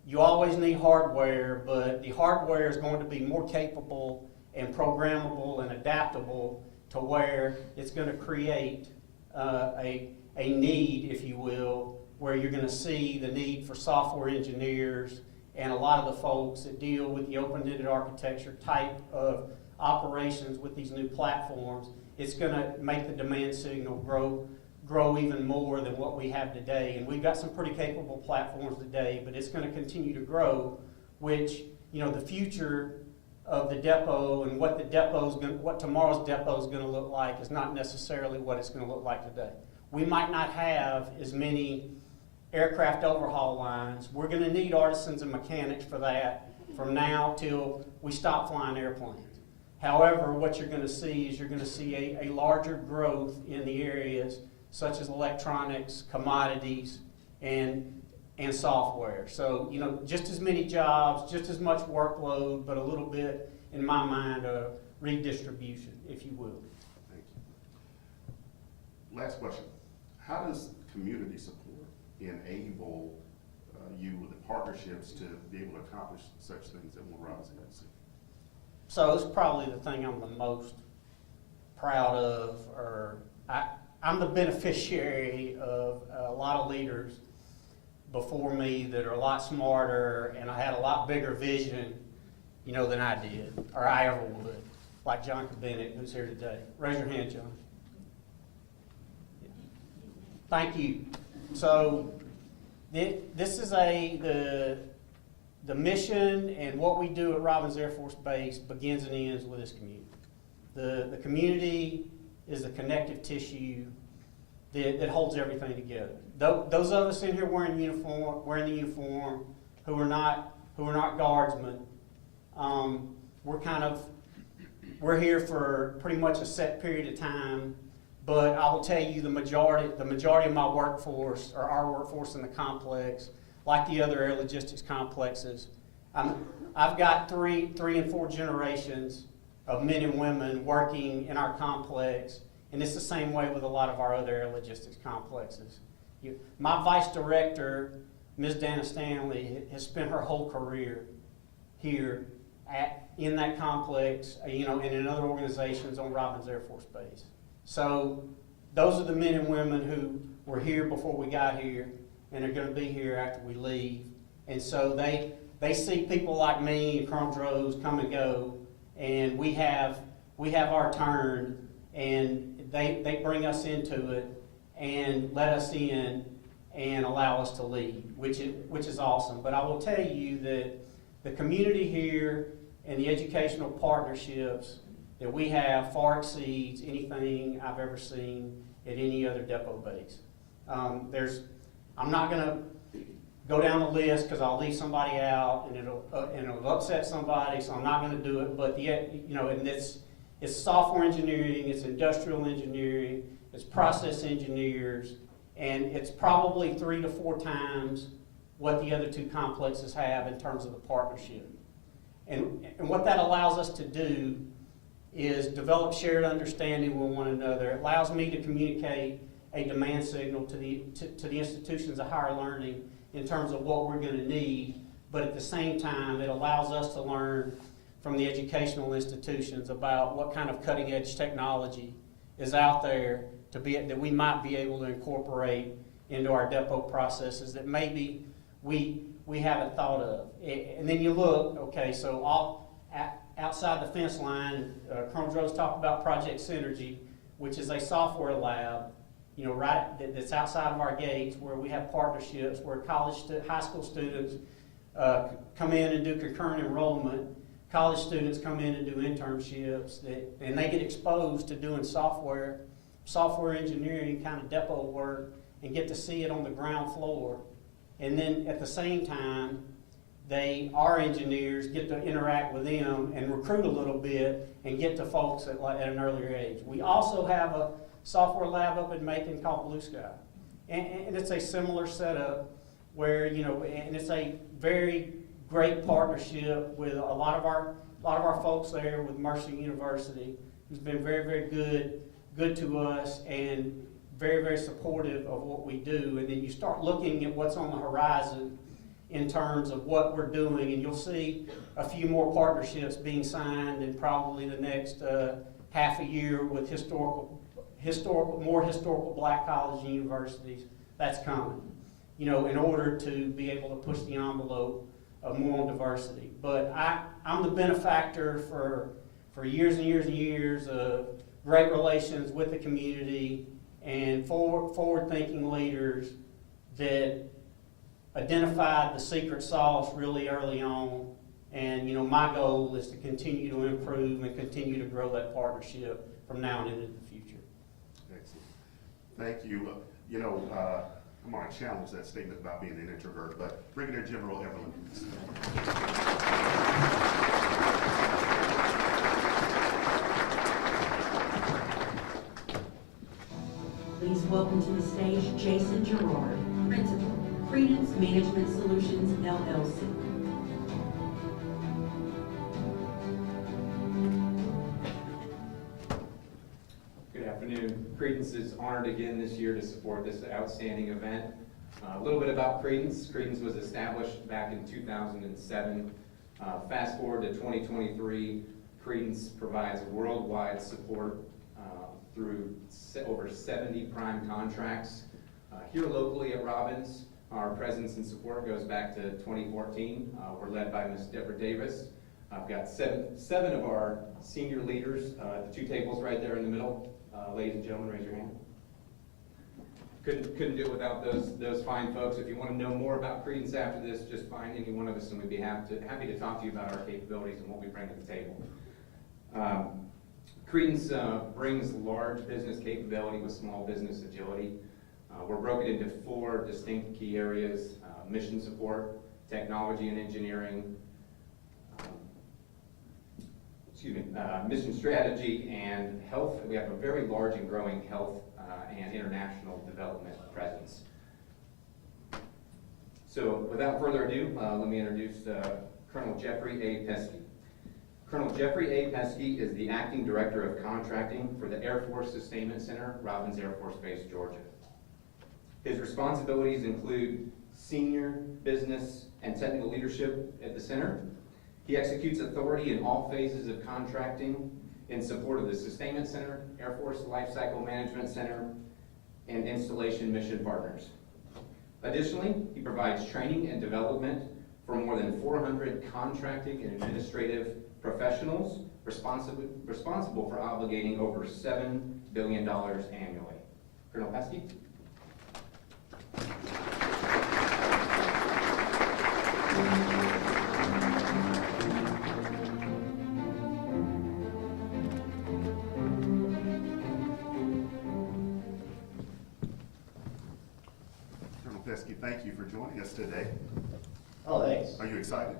You always need hardware, but the hardware is going to be more capable and programmable and adaptable to where it's going to create a need, if you will, where you're going to see the need for software engineers and a lot of the folks that deal with the open-ended architecture type of operations with these new platforms. It's going to make the demand signal grow even more than what we have today. And we've got some pretty capable platforms today, but it's going to continue to grow which, the future of the depot and what tomorrow's depot is going to look like is not necessarily what it's going to look like today. We might not have as many aircraft overhaul lines. We're going to need artisans and mechanics for that from now till we stop flying airplanes. However, what you're going to see is a larger growth in the areas such as electronics, commodities, and software. So, just as many jobs, just as much workload, but a little bit, in my mind, redistribution, if you will. Thank you. Last question. How does community support enable you with the partnerships to be able to accomplish such things at Warner Robins Agency? So it's probably the thing I'm the most proud of, I'm the beneficiary of a lot of leaders before me that are a lot smarter and I had a lot bigger vision, than I did, or I ever would. Like John Bennett, who's here today. Raise your hand, John. Thank you. So this is the mission and what we do at Robins Air Force Base begins and ends with this community. The community is the connective tissue that holds everything together. Those of us in here wearing the uniform, who are not guardsmen, we're here for pretty much a set period of time. But I will tell you, the majority of my workforce, or our workforce in the complex, like the other air logistics complexes, I've got three and four generations of men and women working in our complex, and it's the same way with a lot of our other air logistics complexes. My vice director, Ms. Dana Stanley, has spent her whole career here in that complex, and in other organizations on Robins Air Force Base. So those are the men and women who were here before we got here and are going to be here after we leave. And so they see people like me and Colonel Droz come and go, and we have our turn, and they bring us into it and let us in and allow us to lead, which is awesome. But I will tell you that the community here and the educational partnerships that we have far exceeds anything I've ever seen at any other depot base. I'm not going to go down the list because I'll leave somebody out and it'll upset somebody, so I'm not going to do it. But and it's software engineering, it's industrial engineering, it's process engineers, and it's probably 3 to 4 times what the other two complexes have in terms of the partnership. And what that allows us to do is develop shared understanding with one another. It allows me to communicate a demand signal to the institutions of higher learning in terms of what we're going to need, but at the same time, it allows us to learn from the educational institutions about what kind of cutting edge technology is out there that we might be able to incorporate into our depot processes that maybe we haven't thought of. And then you look, okay, so outside the fence line, Colonel Droz talked about Project Synergy, which is a software lab, that's outside of our gates, where we have partnerships where high school students come in and do concurrent enrollment. College students come in and do internships, and they get exposed to doing software engineering kind of depot work and get to see it on the ground floor. And then at the same time, our engineers get to interact with them and recruit a little bit and get to folks at an earlier age. We also have a software lab up in Macon called Blue Sky. And it's a similar setup where, and it's a very great partnership with a lot of our folks there with Mercer University, who's been very, very good to us and very, very supportive of what we do. And then you start looking at what's on the horizon in terms of what we're doing, and you'll see a few more partnerships being signed in probably the next half a year with more historical black colleges and universities. That's coming, in order to be able to push the envelope of more on diversity. But I'm the benefactor for years and years and years of great relations with the community and forward-thinking leaders that identified the secret sauce really early on. And, you know, my goal is to continue to improve and continue to grow that partnership from now and into the future. Excellent. Thank you. I'm going to challenge that statement about being an introvert, but Brigadier General Evelyn. Please welcome to the stage Jason Gerard, Principal, Credence Management Solutions, LLC. Good afternoon. Credence is honored again this year to support this outstanding event. A little bit about Credence. Credence was established back in 2007. Fast forward to 2023, Credence provides worldwide support through over 70 prime contracts. Here locally at Robbins, our presence and support goes back to 2014. We're led by Ms. Deborah Davis. I've got seven of our senior leaders at the two tables right there in the middle. Ladies and gentlemen, raise your hand. Couldn't do it without those fine folks. If you want to know more about Credence after this, just find any one of us and we'd be happy to talk to you about our capabilities and what we bring to the table. Credence brings large business capability with small business agility. We're broken into 4 distinct key areas: mission support, technology and engineering, mission strategy, and health. We have a very large and growing health and international development presence. So without further ado, let me introduce Colonel Jeffrey A. Pesky. Colonel Jeffrey A. Pesky is the Acting Director of Contracting for the Air Force Sustainment Center, Robbins Air Force Base, Georgia. His responsibilities include senior business and technical leadership at the center. He executes authority in all phases of contracting in support of the Sustainment Center, Air Force Lifecycle Management Center, and installation mission partners. Additionally, he provides training and development for more than 400 contracting and administrative professionals responsible for obligating over $7 billion annually. Colonel Pesky. Colonel Pesky, thank you for joining us today. Oh, thanks. Are you excited?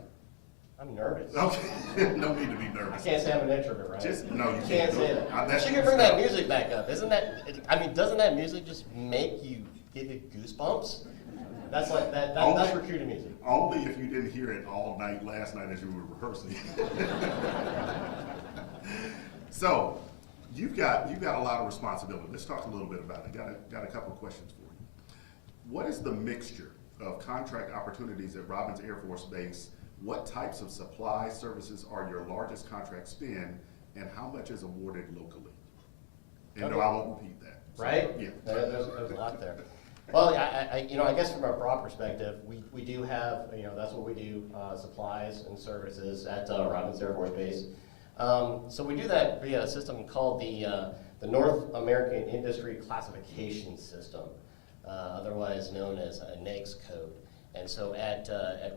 I'm nervous. Okay, no need to be nervous. I can't say I'm an introvert, right? No, you can't say that. You can bring that music back up. Doesn't that music just make you give you goosebumps? That's like that's recruiting music. Only if you didn't hear it all night last night as you were rehearsing. So, you've got a lot of responsibility. Let's talk a little bit about it. Got a couple of questions for you. What is the mixture of contract opportunities at Robbins Air Force Base? What types of supply services are your largest contract spend, and how much is awarded locally? And no, I won't repeat that. Right? Yeah. There's a lot there. Well, I guess from a broad perspective, we do have, that's what we do, supplies and services at Robbins Air Force Base. So we do that via a system called the North American Industry Classification System, otherwise known as a NAICS code. And so at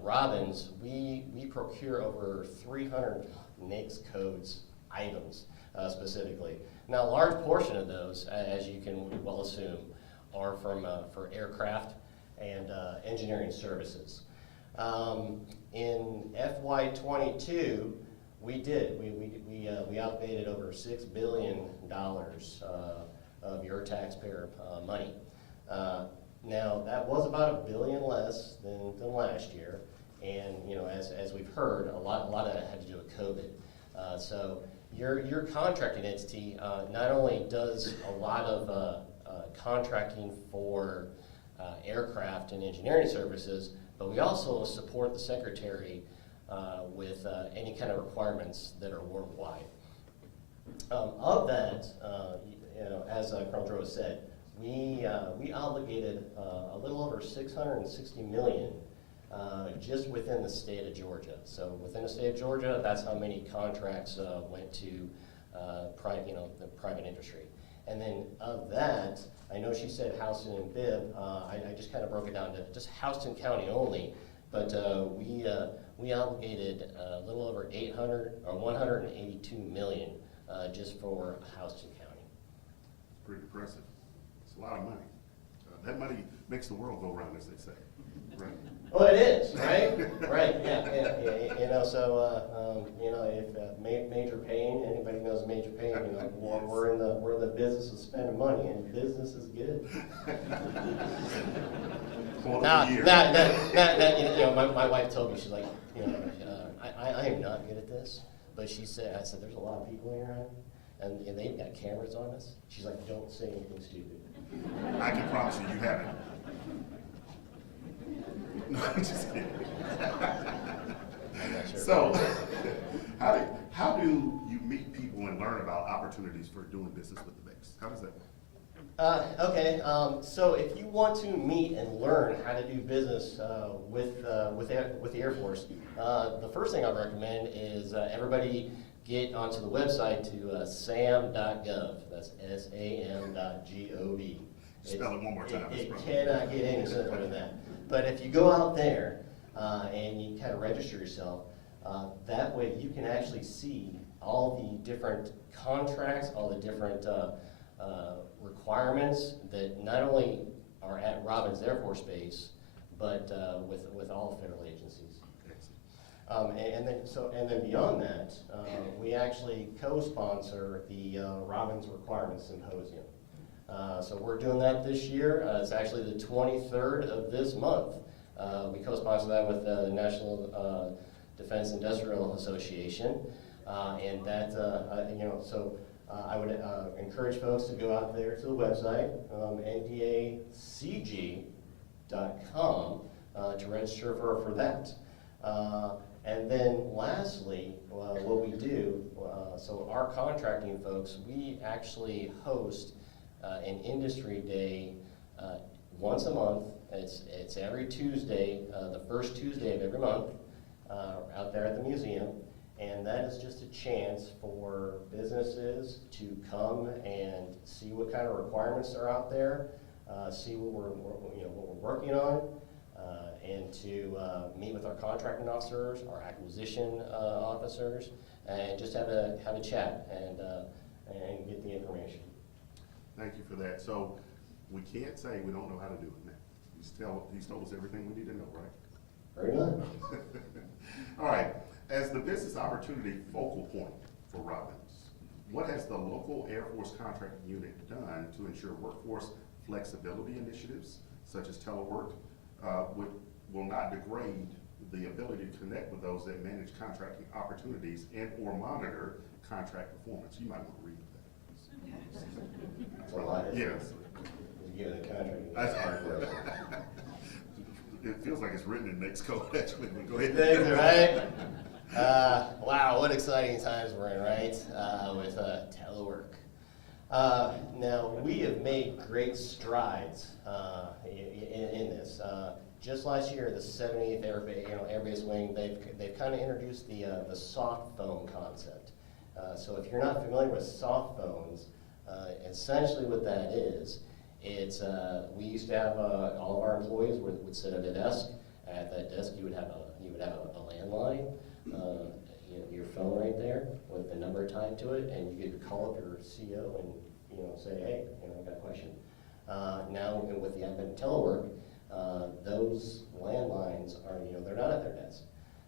Robbins, we procure over 300 NAICS codes items specifically. Now, a large portion of those, as you can well assume, are for aircraft and engineering services. In FY22, we outlaid over $6 billion of your taxpayer money. Now, that was about $1 billion less than last year, and as we've heard, a lot of that had to do with COVID. So your contracting entity not only does a lot of contracting for aircraft and engineering services, but we also support the Secretary with any kind of requirements that are worldwide. Of that, as Colonel Droz said, we obligated a little over $660 million just within the state of Georgia. So within the state of Georgia, that's how many contracts went to the private industry. And then of that, I know she said Houston and Bibb, I just kind of broke it down to just Houston County only, but we obligated a little over 182 million just for Houston County. It's pretty impressive. It's a lot of money. That money makes the world go round, as they say, right? Well, it is, right? Right, yeah. You know, so, you know, if Major Payne, anybody knows Major Payne, you know, we're in the business of spending money, and business is good. Now, you know, my wife told me, she's like, you know, I am not good at this, but she said, I said, there's a lot of people here, and they've got cameras on us. She's like, don't say anything stupid. I can promise you haven't. No, I'm just kidding. Sure. So, how do you meet people and learn about opportunities for doing business with the base? How does that work? Okay, so if you want to meet and learn how to do business with the Air Force, the first thing I recommend is everybody get onto the website to sam.gov. That's sam.gov. Spell it one more time. It cannot get any simpler than that. But if you go out there and you kind of register yourself, that way you can actually see all the different contracts, all the different requirements that not only are at Robins Air Force Base, but with all federal agencies. And then beyond that, we actually co-sponsor the Robins Requirements Symposium. So we're doing that this year. It's actually the 23rd of this month. We co-sponsor that with the National Defense Industrial Association, and that you know. So I would encourage folks to go out there to the website, ndacg.com, to register for that. And then lastly, what we do, so our contracting folks, we actually host an industry day once a month. It's every Tuesday, the first Tuesday of every month, out there at the museum. And that is just a chance for businesses to come and see what kind of requirements are out there, see what we're working on, and to meet with our contracting officers, our acquisition officers, and just have a chat and get the information. Thank you for that. So we can't say we don't know how to do it now. He's told us everything we need to know, right? Very good. All right. As the business opportunity focal point for Robins, what has the local Air Force contracting unit done to ensure workforce flexibility initiatives, such as telework, will not degrade the ability to connect with those that manage contracting opportunities and or monitor contract performance? You might want to read that. That's a lot. Yes. Give the contract. That's hard work. It feels like it's written in next code, actually. Go ahead. Thanks, right? Wow, what exciting times we're in, right? With telework. Now, we have made great strides in this. Just last year, the 70th Air Base Wing, they've kind of introduced the soft phone concept. So if you're not familiar with soft phones, essentially what that is, it's we used to have all of our employees would sit at a desk. At that desk, you would have a landline, your phone right there with the number tied to it, and you could call up your CO and say, hey, I've got a question. Now with the advent of telework, those landlines are they're not at their desk.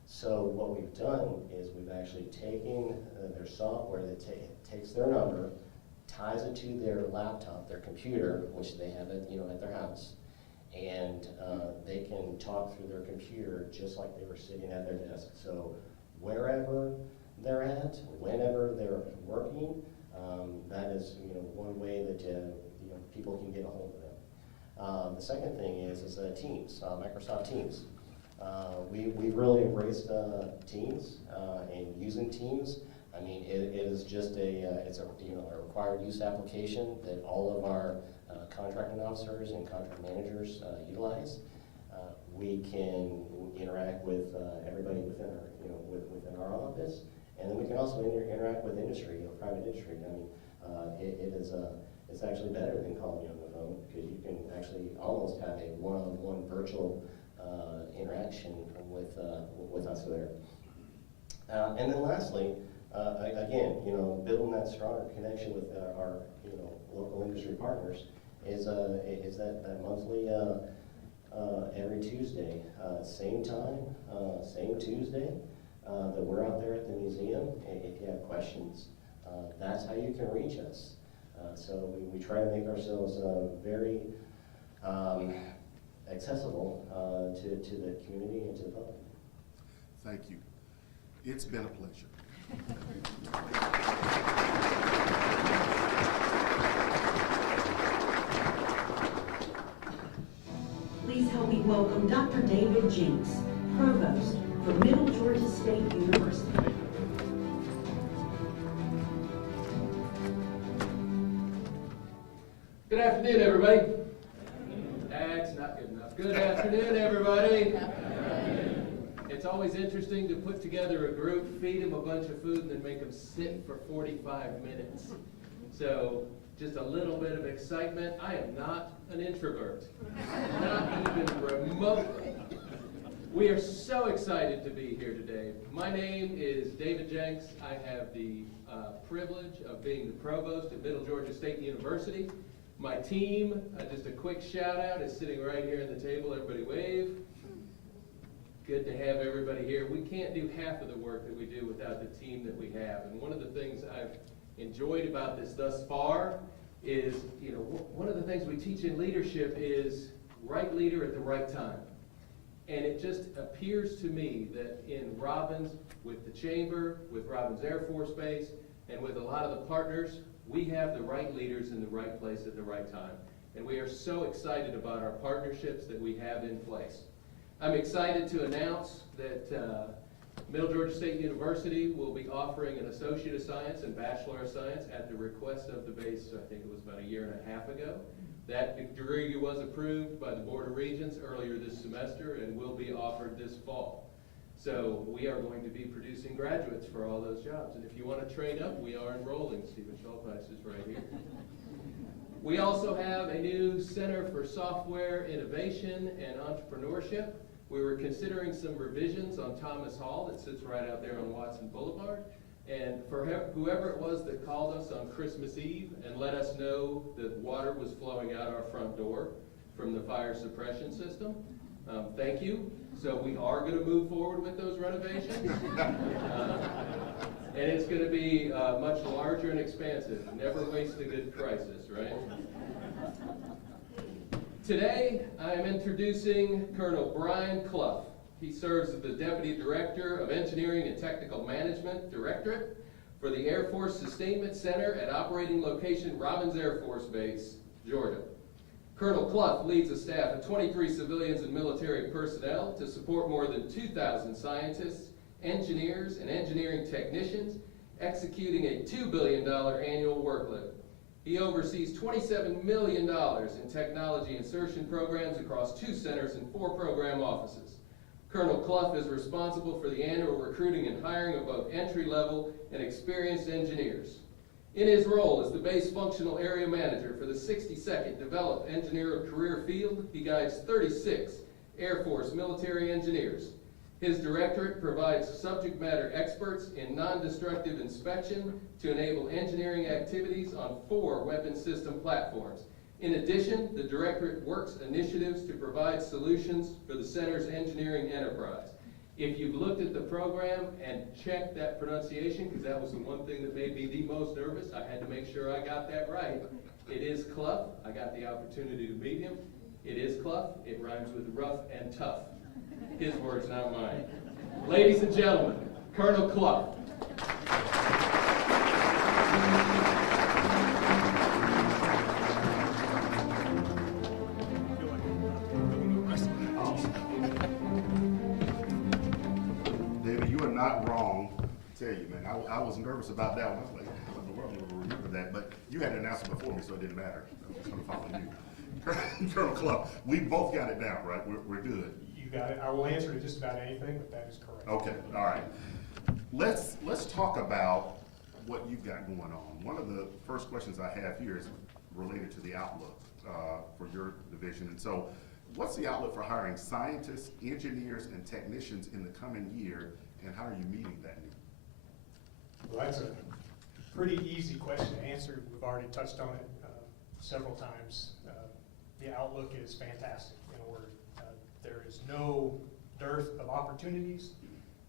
So what we've done is we've actually taken their software that takes their number, ties it to their laptop, their computer, which they have at their house, and they can talk through their computer just like they were sitting at their desk. So wherever they're at, whenever they're working, that is one way that people can get a hold of them. The second thing is Teams, Microsoft Teams. We've really embraced Teams and using Teams. I mean, it is just it's a required use application that all of our contracting officers and contract managers utilize. We can interact with everybody within our office, and then we can also interact with industry, private industry. I mean, it is It's actually better than calling you on the phone because you can actually almost have a one-on-one virtual interaction with us there. And then lastly, again, building that stronger connection with our local industry partners is that monthly every Tuesday, same time, same Tuesday, that we're out there at the museum. If you have questions, that's how you can reach us. So we try to make ourselves very accessible to the community and to the public. Thank you. It's been a pleasure. Please help me welcome Dr. David Jenks, Provost for Middle Georgia State University. Good afternoon, everybody. That's not good enough. Good afternoon, everybody. It's always interesting to put together a group, feed them a bunch of food, and then make them sit for 45 minutes. So, just a little bit of excitement. I am not an introvert, not even remotely. We are so excited to be here today. My name is David Jenks. I have the privilege of being the provost at Middle Georgia State University. My team, just a quick shout out, is sitting right here at the table. Everybody wave. Good to have everybody here. We can't do half of the work that we do without the team that we have. And one of the things I've enjoyed about this thus far is, one of the things we teach in leadership is right leader at the right time. And it just appears to me that in Robbins, with the Chamber, with Robbins Air Force Base, and with a lot of the partners, we have the right leaders in the right place at the right time. And we are so excited about our partnerships that we have in place. I'm excited to announce that Middle Georgia State University will be offering an Associate of Science and Bachelor of Science at the request of the base, I think it was about a year and a half ago. That degree was approved by the Board of Regents earlier this semester and will be offered this fall. So we are going to be producing graduates for all those jobs. And if you want to train up, we are enrolling. Stephen Schulteis is right here. We also have a new Center for Software Innovation and Entrepreneurship. We were considering some revisions on Thomas Hall that sits right out there on Watson Boulevard. And for whoever it was that called us on Christmas Eve and let us know that water was flowing out our front door from the fire suppression system, thank you. So we are going to move forward with those renovations. And it's going to be much larger and expansive. Never waste a good crisis, right? Today, I am introducing Colonel Brian Clough. He serves as the Deputy Director of Engineering and Technical Management Directorate for the Air Force Sustainment Center at Operating Location Robbins Air Force Base, Georgia. Colonel Clough leads a staff of 23 civilians and military personnel to support more than 2,000 scientists, engineers, and engineering technicians executing a $2 billion annual workload. He oversees $27 million in technology insertion programs across 2 centers and 4 program offices. Colonel Clough is responsible for the annual recruiting and hiring of both entry-level and experienced engineers. In his role as the base functional area manager for the 62nd Developed Engineer Career Field, he guides 36 Air Force military engineers. His directorate provides subject matter experts in non-destructive inspection to enable engineering activities on 4 weapon system platforms. In addition, the directorate works initiatives to provide solutions for the center's engineering enterprise. If you've looked at the program and checked that pronunciation, because that was the one thing that made me the most nervous, I had to make sure I got that right. It is Clough. I got the opportunity to meet him. It is Clough. It rhymes with rough and tough. His words, not mine. Ladies and gentlemen, Colonel Clough. David, you are not wrong. I tell you, man, I was nervous about that one. I was like, what in the world will remember that? But you had an answer before me, so it didn't matter. I was going to follow you. Colonel Clough, we both got it down, right? We're good. You got it. I will answer to just about anything, but that is correct. Okay, all right. Let's talk about what you've got going on. One of the first questions I have here is, related to the outlook for your division. And so, what's the outlook for hiring scientists, engineers, and technicians in the coming year, and how are you meeting that need? Well, that's a pretty easy question to answer. We've already touched on it several times. The outlook is fantastic. In a word, there is no dearth of opportunities.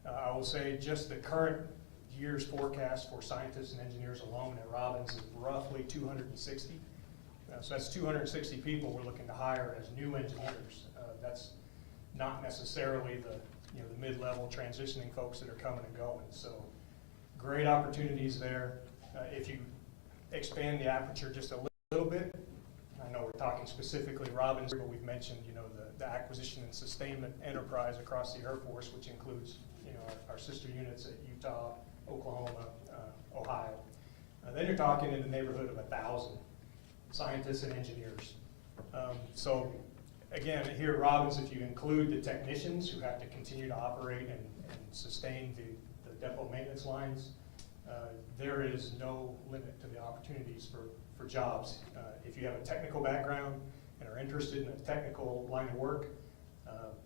I will say just the current year's forecast for scientists and engineers alone at Robbins is roughly 260. So that's 260 people we're looking to hire as new engineers. That's not necessarily the mid-level transitioning folks that are coming and going. So great opportunities there. If you expand the aperture just a little bit, I know we're talking specifically Robbins, but we've mentioned the acquisition and sustainment enterprise across the Air Force, which includes our sister units at Utah, Oklahoma, Ohio. Then you're talking in the neighborhood of 1,000 scientists and engineers. So again, here at Robbins, if you include the technicians who have to continue to operate and sustain the depot maintenance lines, there is no limit to the opportunities for jobs. If you have a technical background and are interested in a technical line of work,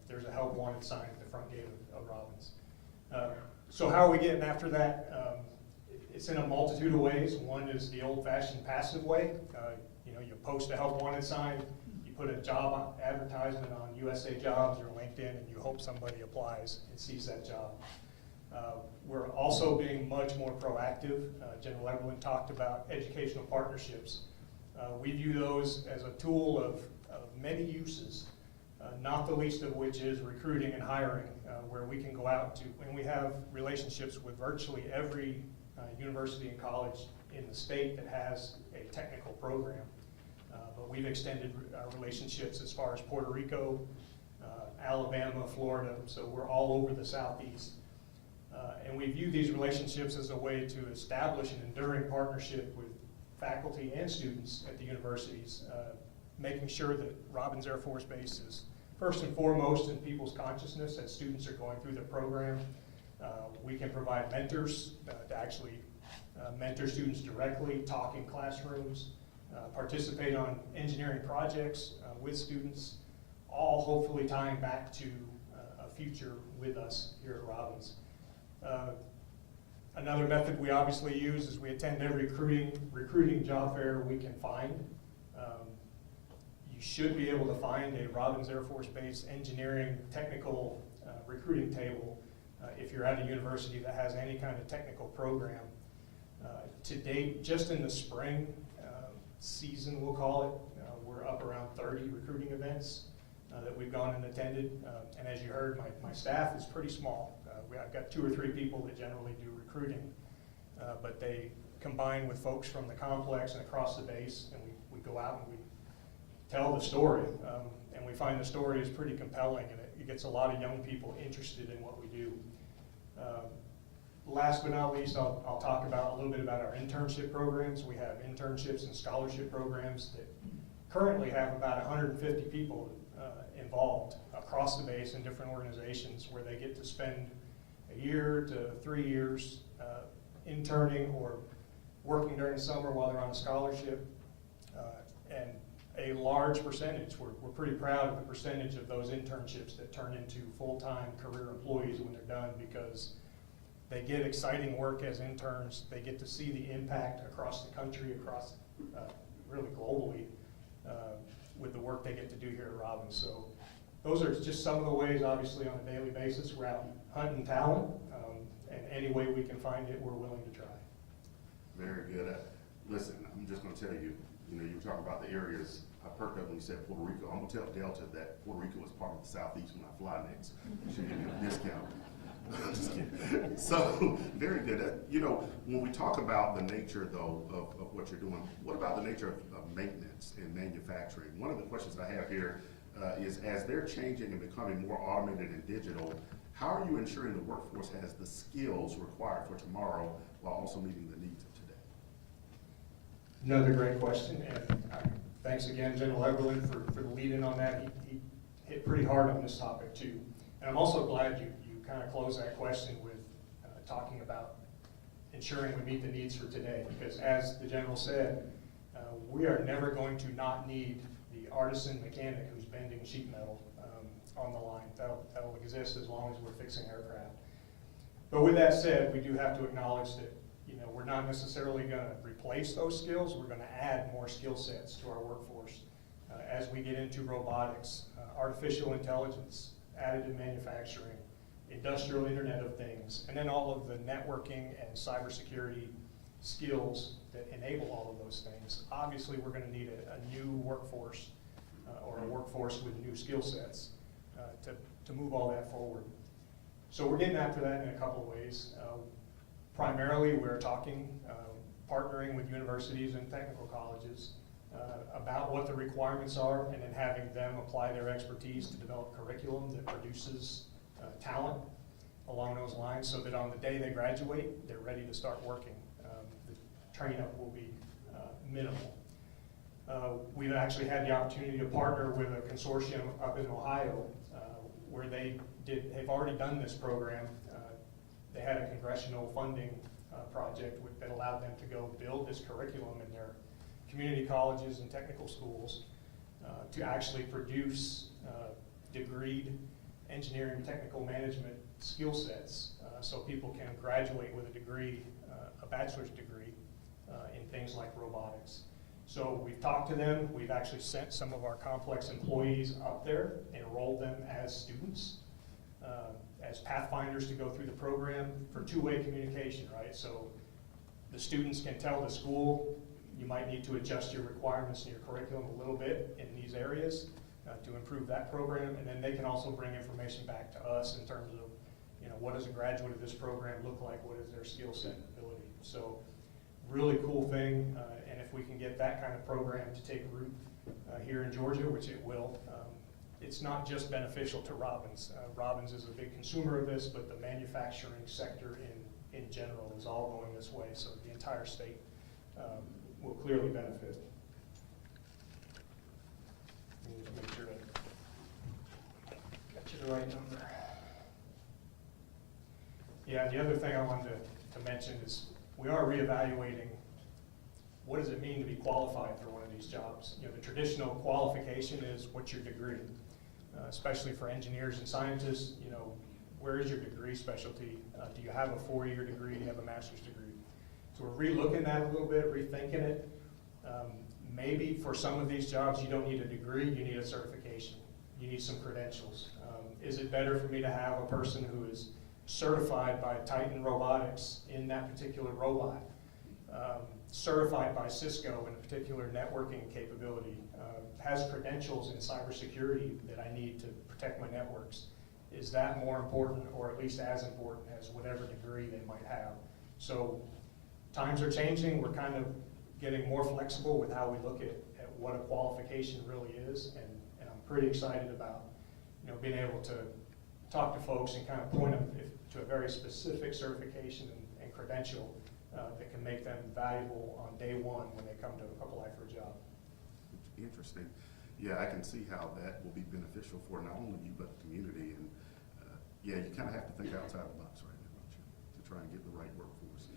there's a help wanted sign at the front gate of Robbins. So how are we getting after that? It's in a multitude of ways. One is the old-fashioned passive way. You post a help wanted sign, you put a job advertisement on USA Jobs or LinkedIn, and you hope somebody applies and sees that job. We're also being much more proactive. General Eberlin talked about educational partnerships. We view those as a tool of many uses, not the least of which is recruiting and hiring, where we can go out to, and we have relationships with virtually every university and college in the state that has a technical program. But we've extended our relationships as far as Puerto Rico, Alabama, Florida, so we're all over the Southeast. And we view these relationships as a way to establish an enduring partnership with faculty and students at the universities, making sure that Robbins Air Force Base is first and foremost in people's consciousness as students are going through the program. We can provide mentors to actually mentor students directly, talk in classrooms, participate on engineering projects with students, all hopefully tying back to a future with us here at Robbins. Another method we obviously use is we attend every recruiting job fair we can find. You should be able to find a Robbins Air Force Base engineering technical recruiting table if you're at a university that has any kind of technical program. To date, just in the spring season, we'll call it, we're up around 30 recruiting events that we've gone and attended. And as you heard, my staff is pretty small. I've got 2 or 3 people that generally do recruiting, but they combine with folks from the complex and across the base, and we go out and we tell the story, and we find the story is pretty compelling, and it gets a lot of young people interested in what we do. Last but not least, I'll talk about a little bit about our internship programs. We have internships and scholarship programs that currently have about 150 people involved across the base in different organizations, where they get to spend a year to 3 years interning or working during the summer while they're on a scholarship. And a large percentage, we're pretty proud of the percentage of those internships that turn into full-time career employees when they're done, because they get exciting work as interns. They get to see the impact across the country, across really globally, with the work they get to do here at Robbins. So those are just some of the ways, obviously, on a daily basis, we're out hunting talent, and any way we can find it, we're willing to try. Very good. Listen, I'm just going to tell you, you were talking about the areas. I perked up when you said Puerto Rico. I'm going to tell Delta that Puerto Rico is part of the Southeast when I fly next. Should give me a discount. Just kidding. So, very good. When we talk about the nature, though, of what you're doing, what about the nature of maintenance and manufacturing? One of the questions I have here is, as they're changing and becoming more automated and digital, how are you ensuring the workforce has the skills required for tomorrow while also meeting the needs of today? Another great question, and thanks again, General Eberlin, for the lead-in on that. He hit pretty hard on this topic, too. And I'm also glad you kind of closed that question with talking about ensuring we meet the needs for today, because as the General said, We are never going to not need the artisan mechanic who's bending sheet metal on the line. That'll exist as long as we're fixing aircraft. But with that said, we do have to acknowledge that we're not necessarily going to replace those skills. We're going to add more skill sets to our workforce as we get into robotics, artificial intelligence, additive manufacturing, industrial Internet of Things, and then all of the networking and cybersecurity skills that enable all of those things. Obviously, we're going to need a new workforce or a workforce with new skill sets to move all that forward. So we're getting after that in a couple of ways. Primarily, we're talking, partnering with universities and technical colleges about what the requirements are, and then having them apply their expertise to develop curriculum that produces talent along those lines, so that on the day they graduate, they're ready to start working. The training up will be minimal. We've actually had the opportunity to partner with a consortium up in Ohio where they've already done this program. They had a congressional funding project that allowed them to go build this curriculum in their community colleges and technical schools to actually produce degreed engineering technical management skill sets so people can graduate with a degree, a bachelor's degree in things like robotics. So we've talked to them. We've actually sent some of our complex employees up there, enrolled them as students, as pathfinders to go through the program for two-way communication, right? So the students can tell the school, you might need to adjust your requirements in your curriculum a little bit in these areas to improve that program, and then they can also bring information back to us in terms of, what does a graduate of this program look like? What is their skill set and ability? So really cool thing, and if we can get that kind of program to take root here in Georgia, which it will, it's not just beneficial to Robbins. Robbins is a big consumer of this, but the manufacturing sector in general is all going this way, so the entire state will clearly benefit. Let me just make sure I got you the right number. Yeah, the other thing I wanted to mention is we are reevaluating what does it mean to be qualified for one of these jobs. The traditional qualification is what's your degree, especially for engineers and scientists. Where is your degree specialty? Do you have a 4-year degree? Do you have a master's degree? So we're relooking that a little bit, rethinking it. Maybe for some of these jobs you don't need a degree, you need a certification. You need some credentials. Is it better for me to have a person who is certified by Titan Robotics in that particular robot, certified by Cisco in a particular networking capability, has credentials in cybersecurity that I need to protect my networks? Is that more important, or at least as important as whatever degree they might have? So times are changing. We're kind of getting more flexible with how we look at what a qualification really is, and I'm pretty excited about being able to talk to folks and kind of point them to a very specific certification and credential that can make them valuable on day one when they come to apply for a job. Interesting. Yeah, I can see how that will be beneficial for not only you but the community. And yeah, you kind of have to think outside the box right now, don't you, to try and get the right workforce.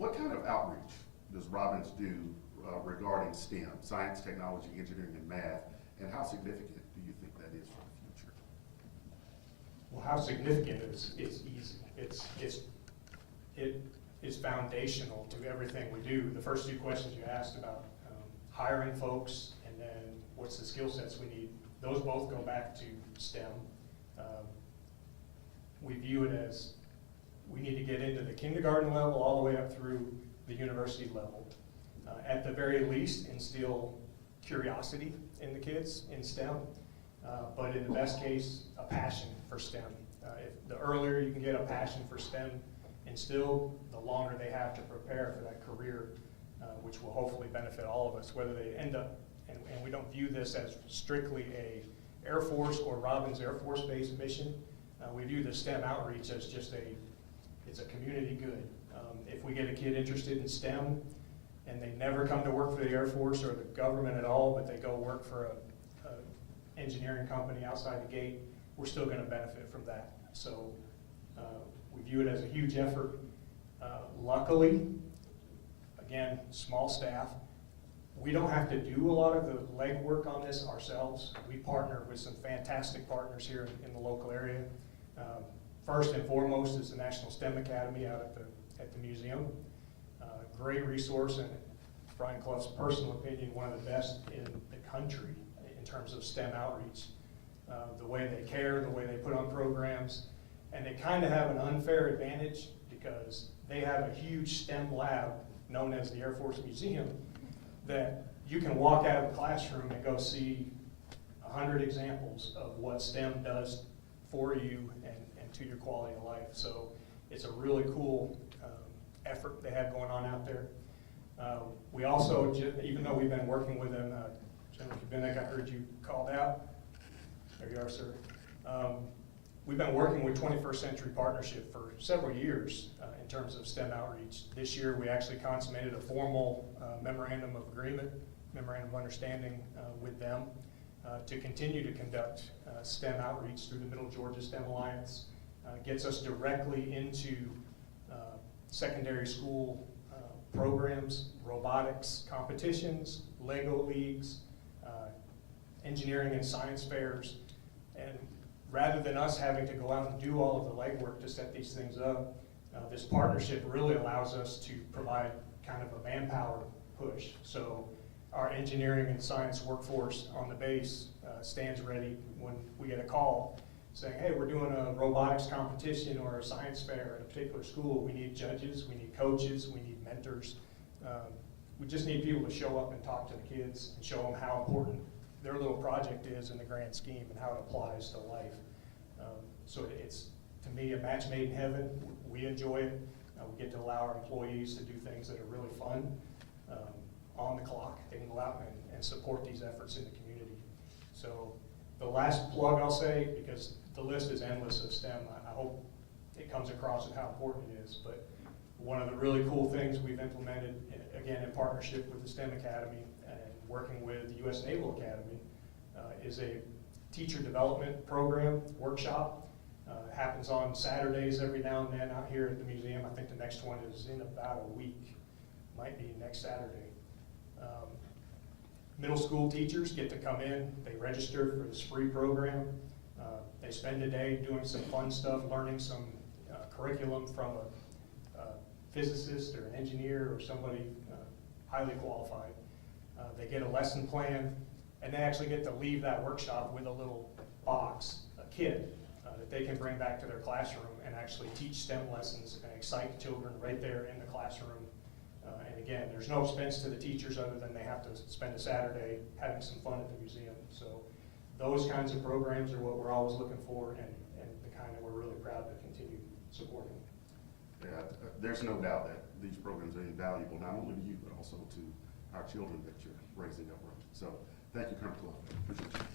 What kind of outreach does Robbins do regarding STEM, science, technology, engineering, and math, and how significant do you think that is for the future? Well, how significant is easy. It is foundational to everything we do. The first two questions you asked about hiring folks and then what's the skill sets we need, those both go back to STEM. We view it as we need to get into the kindergarten level all the way up through the university level. At the very least, instill curiosity in the kids in STEM, but in the best case, a passion for STEM. If the earlier you can get a passion for STEM instilled, the longer they have to prepare for that career, which will hopefully benefit all of us, whether they end up, and we don't view this as strictly a Air Force or Robbins Air Force Base mission. We view the STEM outreach as just it's a community good. If we get a kid interested in STEM and they never come to work for the Air Force or the government at all, but they go work for a engineering company outside the gate, we're still going to benefit from that. So we view it as a huge effort. Luckily, again, small staff, We don't have to do a lot of the legwork on this ourselves. We partner with some fantastic partners here in the local area. First and foremost is the National STEM Academy out at the museum. Great resource, and Brian Clough's personal opinion, one of the best in the country in terms of STEM outreach. The way they care, the way they put on programs, and they kind of have an unfair advantage because they have a huge STEM lab known as the Air Force Museum that you can walk out of the classroom and go see 100 examples of what STEM does for you and to your quality of life. So it's a really cool effort they have going on out there. We also, even though we've been working with them, General Kubinek, I heard you called out. There you are, sir. We've been working with 21st Century Partnership for several years in terms of STEM outreach. This year we actually consummated a formal memorandum of agreement, memorandum of understanding with them to continue to conduct STEM outreach through the Middle Georgia STEM Alliance. Gets us directly into secondary school programs, robotics competitions, Lego leagues, engineering and science fairs. And rather than us having to go out and do all of the legwork to set these things up, this partnership really allows us to provide kind of a manpower push. So our engineering and science workforce on the base stands ready when we get a call saying, hey, we're doing a robotics competition or a science fair at a particular school. We need judges, we need coaches, we need mentors. We just need people to show up and talk to the kids and show them how important their little project is in the grand scheme and how it applies to life. So it's, to me, a match made in heaven. We enjoy it. We get to allow our employees to do things that are really fun on the clock. They can go out and support these efforts in the community. So the last plug I'll say, because the list is endless of STEM, I hope it comes across and how important it is, but one of the really cool things we've implemented, again in partnership with the STEM Academy and working with the U.S. Naval Academy, is a teacher development program workshop. Happens on Saturdays every now and then out here at the museum. I think the next one is in about a week, might be next Saturday. Middle school teachers get to come in, they register for this free program. They spend a day doing some fun stuff, learning some curriculum from a physicist or an engineer or somebody highly qualified. They get a lesson plan, and they actually get to leave that workshop with a little box, a kit, that they can bring back to their classroom and actually teach STEM lessons and excite children right there in the classroom. And again, there's no expense to the teachers other than they have to spend a Saturday having some fun at the museum. So those kinds of programs are what we're always looking for, and the kind that we're really proud to continue supporting. Yeah, there's no doubt that these programs are invaluable, not only to you, but also to our children that you're raising up. So thank you, Colonel Clough. Appreciate you.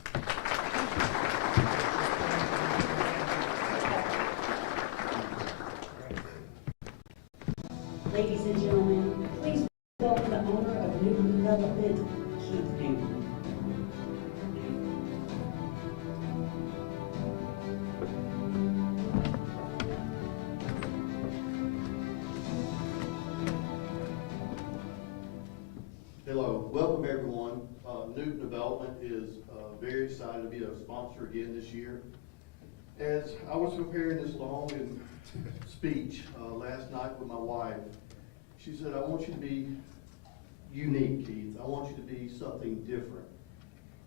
Ladies and gentlemen, please welcome the owner of Newton Development, Keith Ingram. Hello, welcome everyone. Newton Development is very excited to be a sponsor again this year. As I was preparing this long speech last night with my wife, she said, I want you to be unique, Keith. I want you to be something different.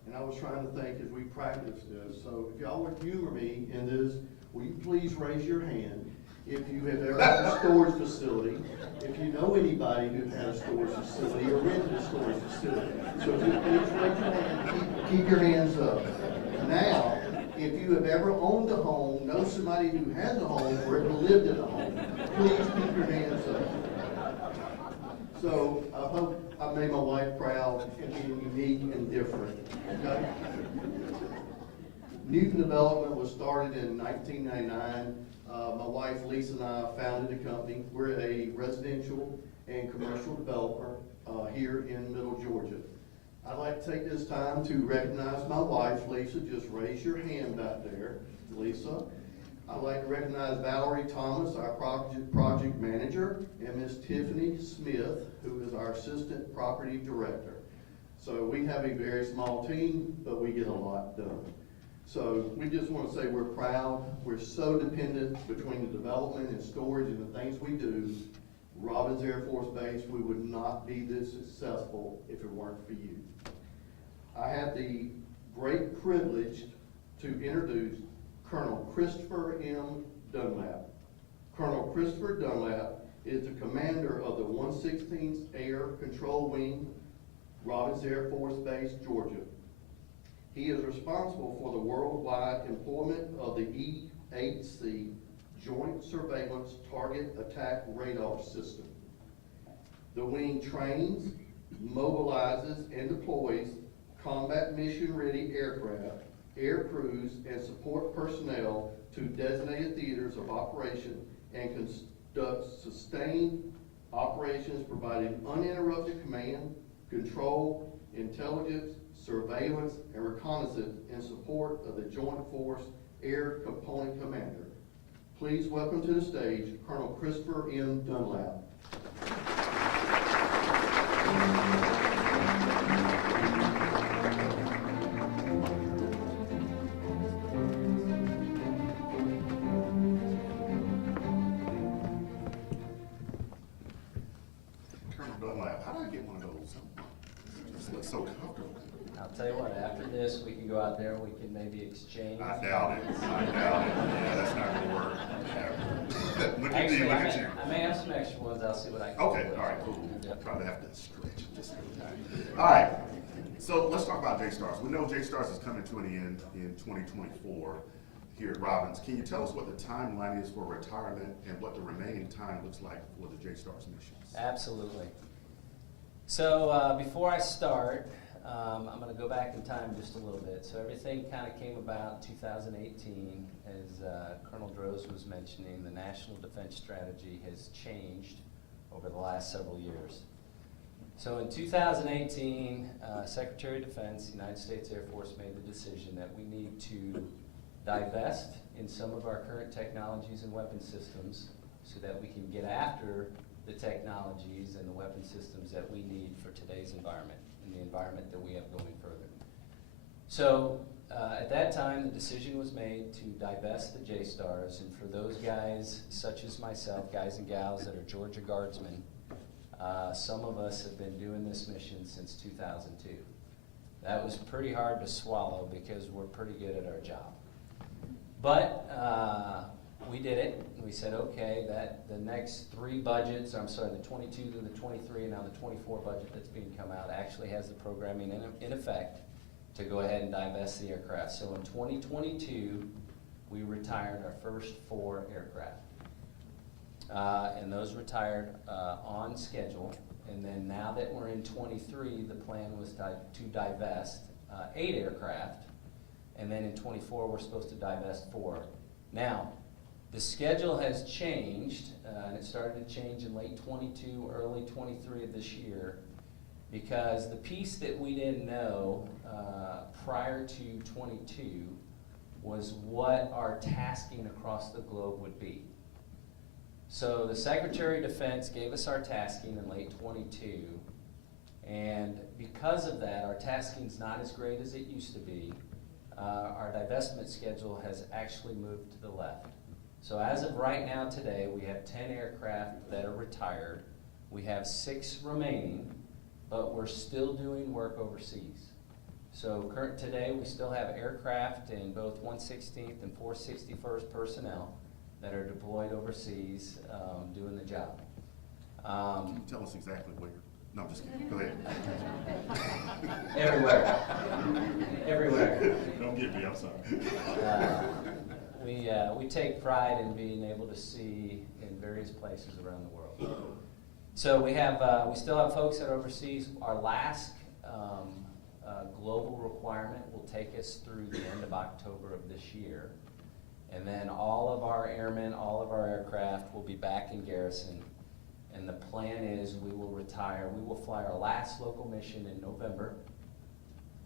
And I was trying to think as we practice this. So if y'all would humor me in this, will you please raise your hand if you have ever had a storage facility, if you know anybody who had a storage facility or rented a storage facility. So just please raise your hand, keep your hands up. Now, if you have ever owned a home, know somebody who has a home or ever lived in a home, please keep your hands up. So I hope I made my wife proud in being unique and different, okay? Newton Development was started in 1999. My wife Lisa and I founded the company. We're a residential and commercial developer here in Middle Georgia. I'd like to take this time to recognize my wife, Lisa. Just raise your hand back there, Lisa. I'd like to recognize Valerie Thomas, our project manager, and Miss Tiffany Smith, who is our assistant property director. So we have a very small team, but we get a lot done. So we just want to say we're proud. We're so dependent between the development and storage and the things we do. Robins Air Force Base, we would not be this successful if it weren't for you. I have the great privilege to introduce Colonel Christopher M. Dunlap. Colonel Christopher Dunlap is the commander of the 116th Air Control Wing, Robins Air Force Base, Georgia. He is responsible for the worldwide employment of the E-8C Joint Surveillance Target Attack Radar System. The wing trains, mobilizes, and deploys combat mission-ready aircraft, air crews, and support personnel to designated theaters of operation and conducts sustained operations providing uninterrupted command, control, intelligence, surveillance, and reconnaissance in support of the Joint Force Air Component Commander. Please welcome to the stage Colonel Christopher M. Dunlap. Colonel Dunlap, how do I get one of those? This looks so comfortable. I'll tell you what, after this, we can go out there and we can maybe exchange. I doubt it. I doubt it. Yeah, that's not gonna work. Look at Actually, me, look at you. I may have some extra ones, I'll see what I can. Okay, do. all right, cool. Yep. Probably have to stretch it just a little time. All right, so let's talk about J-Stars. We know J-Stars is coming to an end in 2024 here at Robins. Can you tell us what the timeline is for retirement and what the remaining time looks like for the J-Stars missions? Absolutely. So before I start, I'm going to go back in time just a little bit. So everything kind of came about in 2018, as Colonel Droz was mentioning. The National Defense Strategy has changed over the last several years. So in 2018, Secretary of Defense, United States Air Force made the decision that we need to divest in some of our current technologies and weapon systems so that we can get after the technologies and the weapon systems that we need for today's environment and the environment that we have going further. So at that time, the decision was made to divest the J-Stars, and for those guys such as myself, guys and gals that are Georgia Guardsmen, some of us have been doing this mission since 2002. That was pretty hard to swallow because we're pretty good at our job. But we did it. We said, okay, that the next three budgets, I'm sorry, the 22 to the 23 and now the 24 budget that's being come out actually has the programming in effect to go ahead and divest the aircraft. So in 2022, we retired our first 4 aircraft. And those retired on schedule. And then now that we're in 23, the plan was to divest 8 aircraft. And then in 24, we're supposed to divest 4. Now, the schedule has changed, and it started to change in late 22, early 23 of this year, because the piece that we didn't know prior to 22 was what our tasking across the globe would be. So the Secretary of Defense gave us our tasking in late 22, and because of that, our tasking's not as great as it used to be. Our divestment schedule has actually moved to the left. So as of right now today, we have 10 aircraft that are retired. We have 6 remaining, but we're still doing work overseas. So today we still have aircraft in both 116th and 461st personnel that are deployed overseas doing the job. Can you tell us exactly where? No, I'm just kidding. Go ahead. Everywhere. Everywhere. Don't get me, I'm sorry. We take pride in being able to see in various places around the world. So we still have folks that are overseas. Our last global requirement will take us through the end of October of this year. And then all of our airmen, all of our aircraft will be back in garrison. And the plan is we will retire. We will fly our last local mission in November.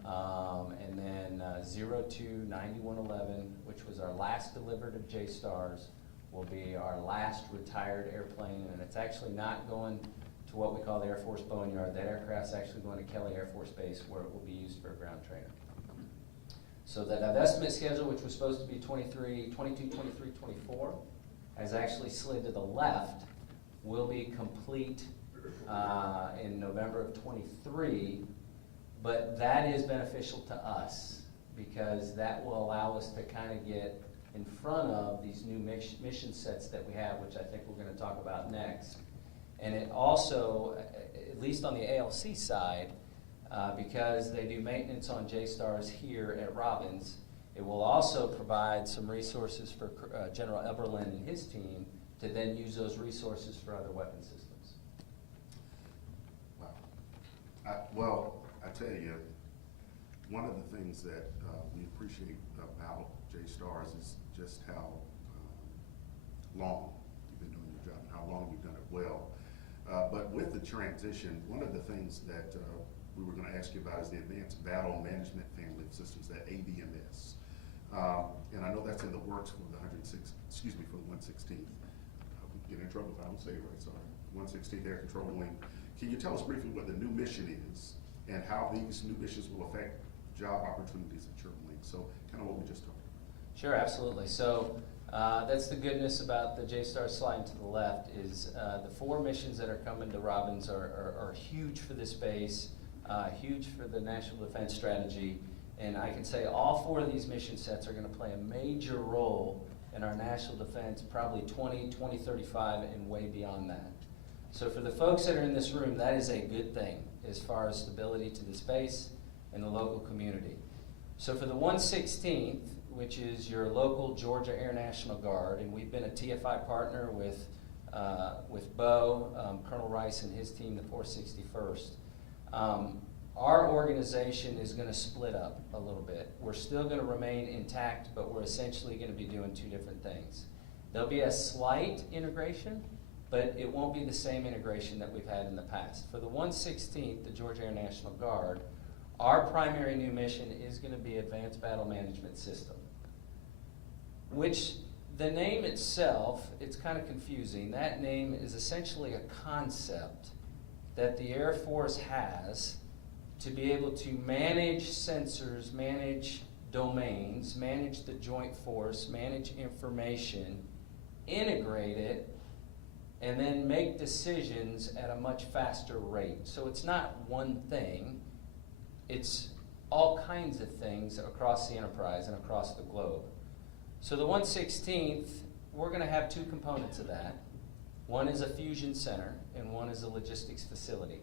And then 02-9111, which was our last delivered of J-Stars, will be our last retired airplane. And it's actually not going to what we call the Air Force Boneyard. That aircraft's actually going to Kelly Air Force Base where it will be used for a ground trainer. So the divestment schedule, which was supposed to be 22, 23, 24, has actually slid to the left, will be complete in November of 23, but that is beneficial to us because that will allow us to kind of get in front of these new mission sets that we have, which I think we're going to talk about next. And it also, at least on the ALC side, because they do maintenance on JSTARS here at Robbins, it will also provide some resources for General Eberlin and his team to then use those resources for other weapon systems. Well, I tell you, one of the things that we appreciate about JSTARS is just how long you've been doing your job and how long you've done it well. But with the transition, one of the things that we were going to ask you about is the Advanced Battle Management Family of Systems, that ABMS. And I know that's in the works for the 116th. We get in trouble if I don't say it right, sorry. 116th Air Control Wing. Can you tell us briefly what the new mission is and how these new missions will affect job opportunities at your wing? So kind of what we just talked about. Sure, absolutely. So that's the goodness about the JSTAR sliding to the left is the 4 missions that are coming to Robbins are huge for this base, huge for the National Defense Strategy. And I can say all 4 of these mission sets are going to play a major role in our national defense, probably 2035 and way beyond that. So for the folks that are in this room, that is a good thing as far as stability to the space and the local community. So for the 116th, which is your local Georgia Air National Guard, and we've been a TFI partner with Bo, Colonel Rice and his team, the 461st. Our organization is going to split up a little bit. We're still going to remain intact, but we're essentially going to be doing 2 different things. There'll be a slight integration, but it won't be the same integration that we've had in the past. For the 116th, the Georgia Air National Guard, our primary new mission is going to be Advanced Battle Management System, which the name itself, it's kind of confusing. That name is essentially a concept that the Air Force has to be able to manage sensors, manage domains, manage the joint force, manage information, integrate it, and then make decisions at a much faster rate. So it's not one thing, it's all kinds of things across the enterprise and across the globe. So the 116th, we're going to have 2 components of that. One is a fusion center and one is a logistics facility.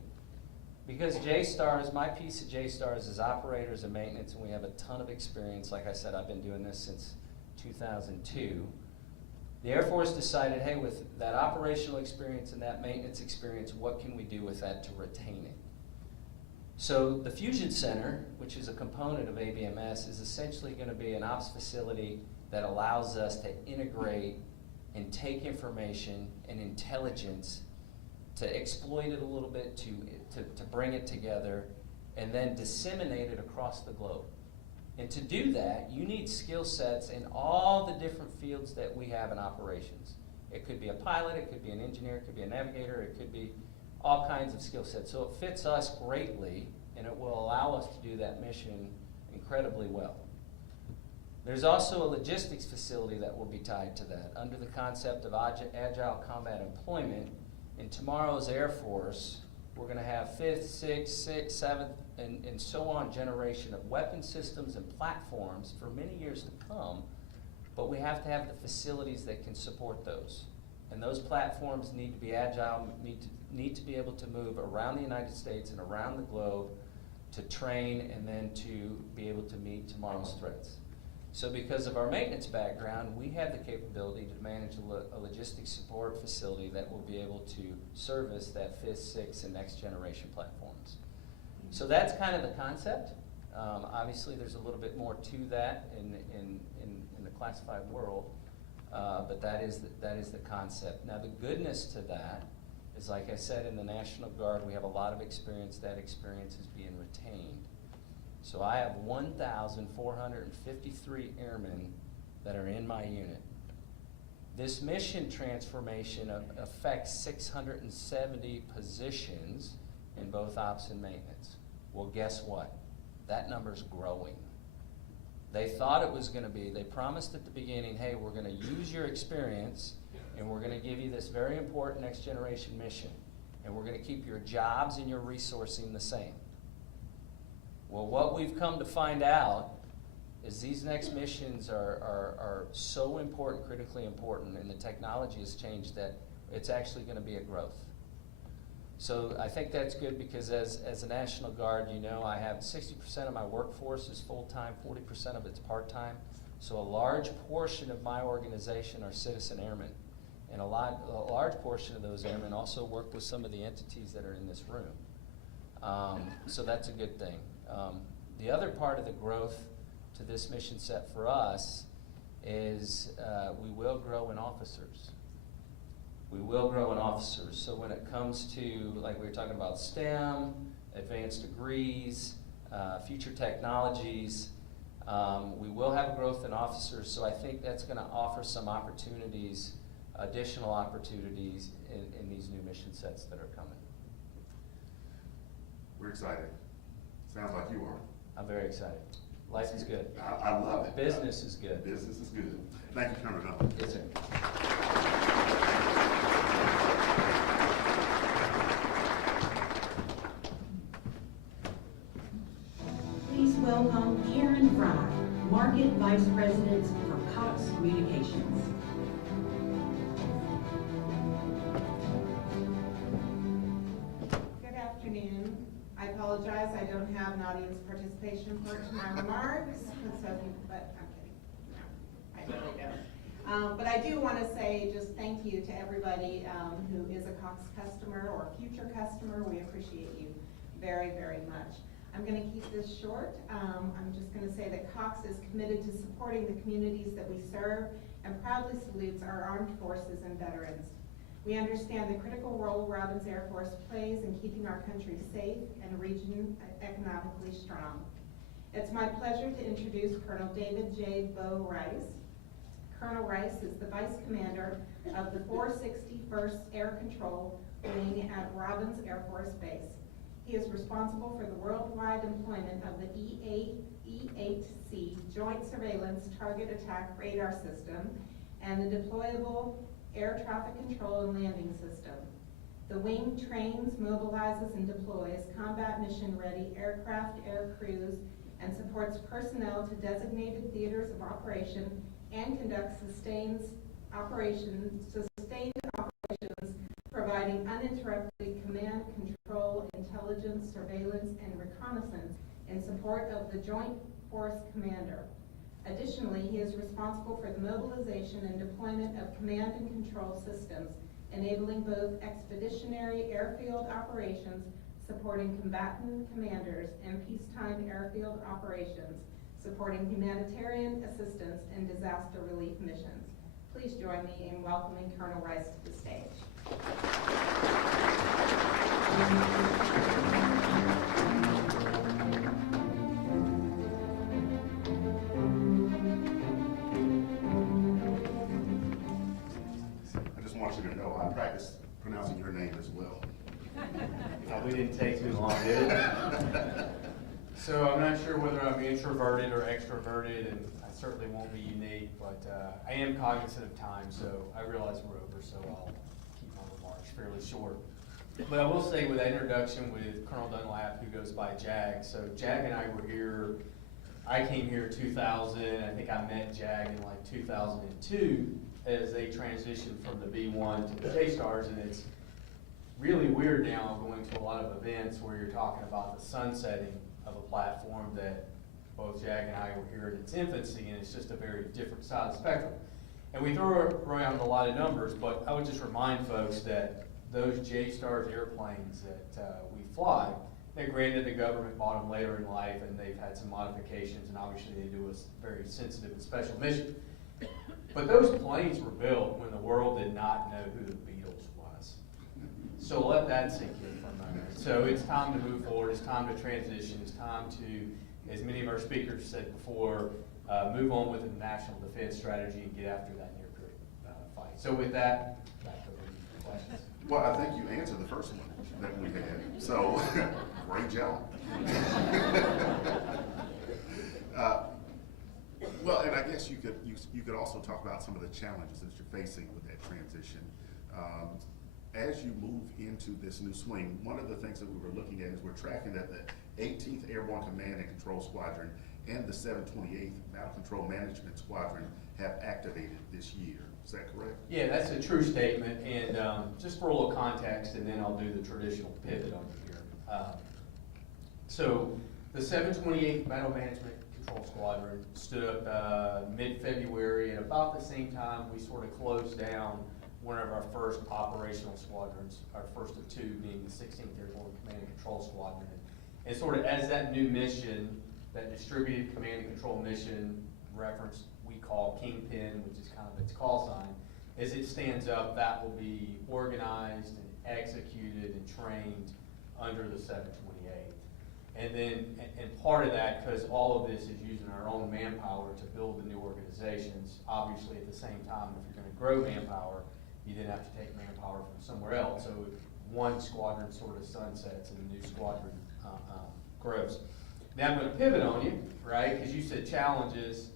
Because JSTARS, my piece of JSTARS is operators and maintenance, and we have a ton of experience. Like I said, I've been doing this since 2002. The Air Force decided, hey, with that operational experience and that maintenance experience, what can we do with that to retain it? So the Fusion Center, which is a component of ABMS, is essentially going to be an ops facility that allows us to integrate and take information and intelligence to exploit it a little bit, to bring it together, and then disseminate it across the globe. And to do that, you need skill sets in all the different fields that we have in operations. It could be a pilot, it could be an engineer, it could be a navigator, it could be all kinds of skill sets. So it fits us greatly, and it will allow us to do that mission incredibly well. There's also a logistics facility that will be tied to that under the concept of agile combat employment. In tomorrow's Air Force, we're going to have 5th, 6th, 7th, and so on generation of weapon systems and platforms for many years to come, but we have to have the facilities that can support those. And those platforms need to be agile, need to be able to move around the United States and around the globe to train and then to be able to meet tomorrow's threats. So because of our maintenance background, we have the capability to manage a logistics support facility that will be able to service that 5th, 6th, and next generation platforms. So that's kind of the concept. Obviously, there's a little bit more to that in the classified world, but that is the concept. Now, the goodness to that is, like I said, in the National Guard, we have a lot of experience. That experience is being retained. So I have 1,453 airmen that are in my unit. This mission transformation affects 670 positions in both ops and maintenance. Well, guess what? That number's growing. They thought it was going to be, they promised at the beginning, hey, we're going to use your experience and we're going to give you this very important next generation mission, and we're going to keep your jobs and your resourcing the same. Well, what we've come to find out is these next missions are so important, critically important, and the technology has changed that it's actually going to be a growth. So I think that's good because as a National Guard, you know, I have 60% of my workforce is full-time, 40% of it's part-time. So a large portion of my organization are citizen airmen. And a large portion of those airmen also work with some of the entities that are in this room. So that's a good thing. The other part of the growth to this mission set for us is we will grow in officers. We will grow in officers. So when it comes to, like we were talking about STEM, advanced degrees, future technologies, we will have growth in officers. So I think that's going to offer some opportunities, additional opportunities in these new mission sets that are coming. We're excited. Sounds like you are. I'm very excited. Life is good. I love it. Business is good. Business is good. Thank you, Colonel. Yes, sir. Please welcome Karen Fry, Market Vice President for Cox Communications. Good afternoon. I apologize, I don't have an audience participation part to my remarks, but I'm kidding. No, I really don't. But I do want to say just thank you to everybody who is a Cox customer or a future customer. We appreciate you very, very much. I'm going to keep this short. I'm just going to say that Cox is committed to supporting the communities that we serve and proudly salutes our armed forces and veterans. We understand the critical role Robins Air Force plays in keeping our country safe and region economically strong. It's my pleasure to introduce Colonel David J. Bo Rice. Colonel Rice is the Vice Commander of the 461st Air Control Wing at Robins Air Force Base. He is responsible for the worldwide employment of the E-8C Joint Surveillance Target Attack Radar System and the deployable air traffic control and landing system. The wing trains, mobilizes, and deploys combat mission-ready aircraft, air crews, and supports personnel to designated theaters of operation and conducts sustained operations, providing uninterrupted command, control, intelligence, surveillance, and reconnaissance in support of the Joint Force Commander. Additionally, he is responsible for the mobilization and deployment of command and control systems, enabling both expeditionary airfield operations, supporting combatant commanders, and peacetime airfield operations, supporting humanitarian assistance and disaster relief missions. Please join me in welcoming Colonel Rice to the stage. I just want you to know I practiced pronouncing your name as well. We didn't take too long, did it? So I'm not sure whether I'm introverted or extroverted, and I certainly won't be unique, but I am cognizant of time, so I realize we're over, so I'll keep my remarks fairly short. But I will say with that introduction with Colonel Dunlap, who goes by Jag, so Jag and I were here, I came here in 2000, I think I met Jag in like 2002 as they transitioned from the B-1 to the J-Stars, and it's really weird now going to a lot of events where you're talking about the sunsetting of a platform that both Jag and I were here in its infancy, and it's just a very different side of the spectrum. And we throw around a lot of numbers, but I would just remind folks that those J-Stars airplanes that we fly, that granted the government bought them later in life and they've had some modifications, and obviously they do a very sensitive and special mission. But those planes were built when the world did not know who the Beatles was. So let that sink in for a moment. So it's time to move forward, it's time to transition, it's time to, as many of our speakers said before, move on with the national defense strategy and get after that near-peer fight. So with that, back over to you for questions. Well, I think you answered the first one that we had, so great job. Well, and I guess you could also talk about some of the challenges that you're facing with that transition. As you move into this new swing, one of the things that we were looking at is we're tracking that the 18th Airborne Command and Control Squadron and the 728th Battle Control Management Squadron have activated this year. Is that correct? Yeah, that's a true statement, and just for a little context, and then I'll do the traditional pivot on you here. So the 728th Battle Management Control Squadron stood up mid-February, and about the same time we sort of closed down one of our first operational squadrons, our first of two being the 16th Airborne Command and Control Squadron. And sort of as that new mission, that distributed command and control mission reference we call Kingpin, which is kind of its call sign, as it stands up, that will be organized and executed and trained under the 728th. And then, and part of that, because all of this is using our own manpower to build the new organizations, obviously at the same time, if you're going to grow manpower, you then have to take manpower from somewhere else. So one squadron sort of sunsets and a new squadron grows. Now I'm going to pivot on you, right? Because you said challenges.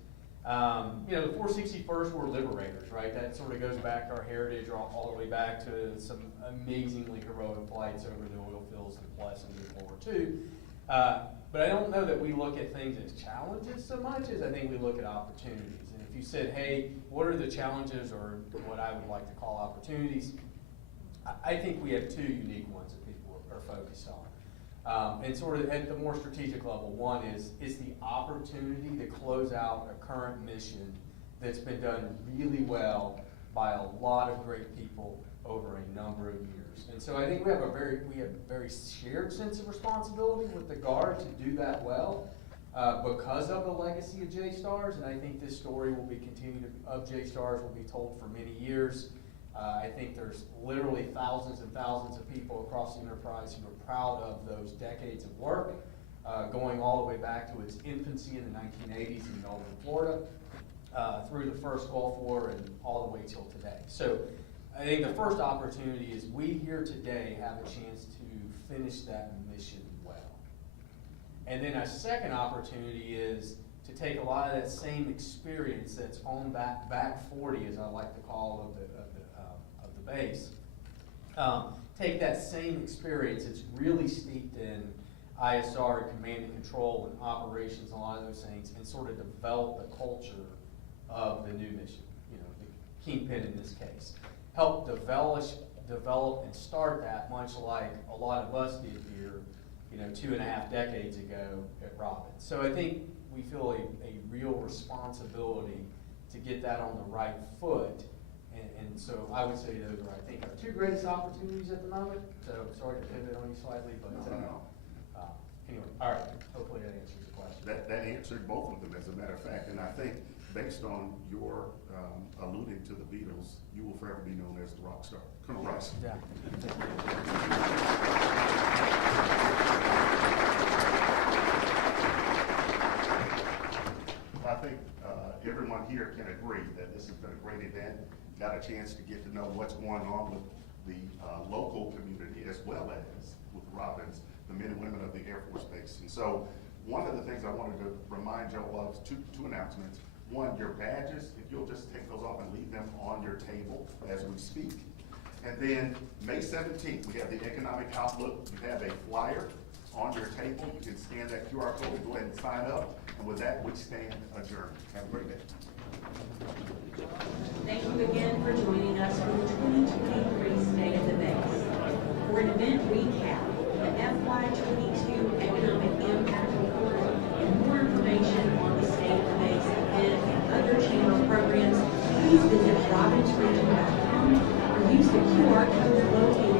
You know, the 461st were liberators, right? That sort of goes back to our heritage, all the way back to some amazingly heroic flights over the oil fields and Pleasant in World War II. But I don't know that we look at things as challenges so much as I think we look at opportunities. And if you said, hey, what are the challenges, or what I would like to call opportunities, I think we have two unique ones that people are focused on. And sort of at the more strategic level, one is the opportunity to close out a current mission that's been done really well by a lot of great people over a number of years. And so I think we have a very shared sense of responsibility with the Guard to do that well because of the legacy of J-Stars, and I think this story will be of J-Stars will be told for many years. I think there's literally thousands and thousands of people across the enterprise who are proud of those decades of work, going all the way back to its infancy in the 1980s in Melbourne, Florida, through the first Gulf War and all the way till today. So I think the first opportunity is we here today have a chance to finish that mission well. And then a second opportunity is to take a lot of that same experience that's on that back 40, as I like to call of the base, take that same experience that's really steeped in ISR, command and control, and operations, a lot of those things, and sort of develop the culture of the new mission, you know, the Kingpin in this case. Help develop and start that, much like a lot of us did here, you know, 2.5 decades ago at Robin. So I think we feel a real responsibility to get that on the right foot. And so I would say those are, I think, our two greatest opportunities at the moment. So sorry to pivot on you slightly, but anyway, all right, hopefully that answers the question. That answered both of them, as a matter of fact, and I think based on your alluding to the Beatles, you will forever be known as the rock star. Colonel Rice. Yeah. I think everyone here can agree that this has been a great event. Got a chance to get to know what's going on with the local community, as well as with Robins, the men and women of the Air Force Base. And so one of the things I wanted to remind y'all of, two announcements. One, your badges, if you'll just take those off and leave them on your table as we speak. And then May 17th, we have the Economic Outlook. You have a flyer on your table. You can scan that QR code and go ahead and sign up. And with that, we stand adjourned. Have a great day. Thank you again for joining us for the 2023 State of the Base. For an event recap, the FY22 Economic Impact Report, and more information on the State of the Base event and other chamber programs, please visit RobinsRegion.com or use the QR code located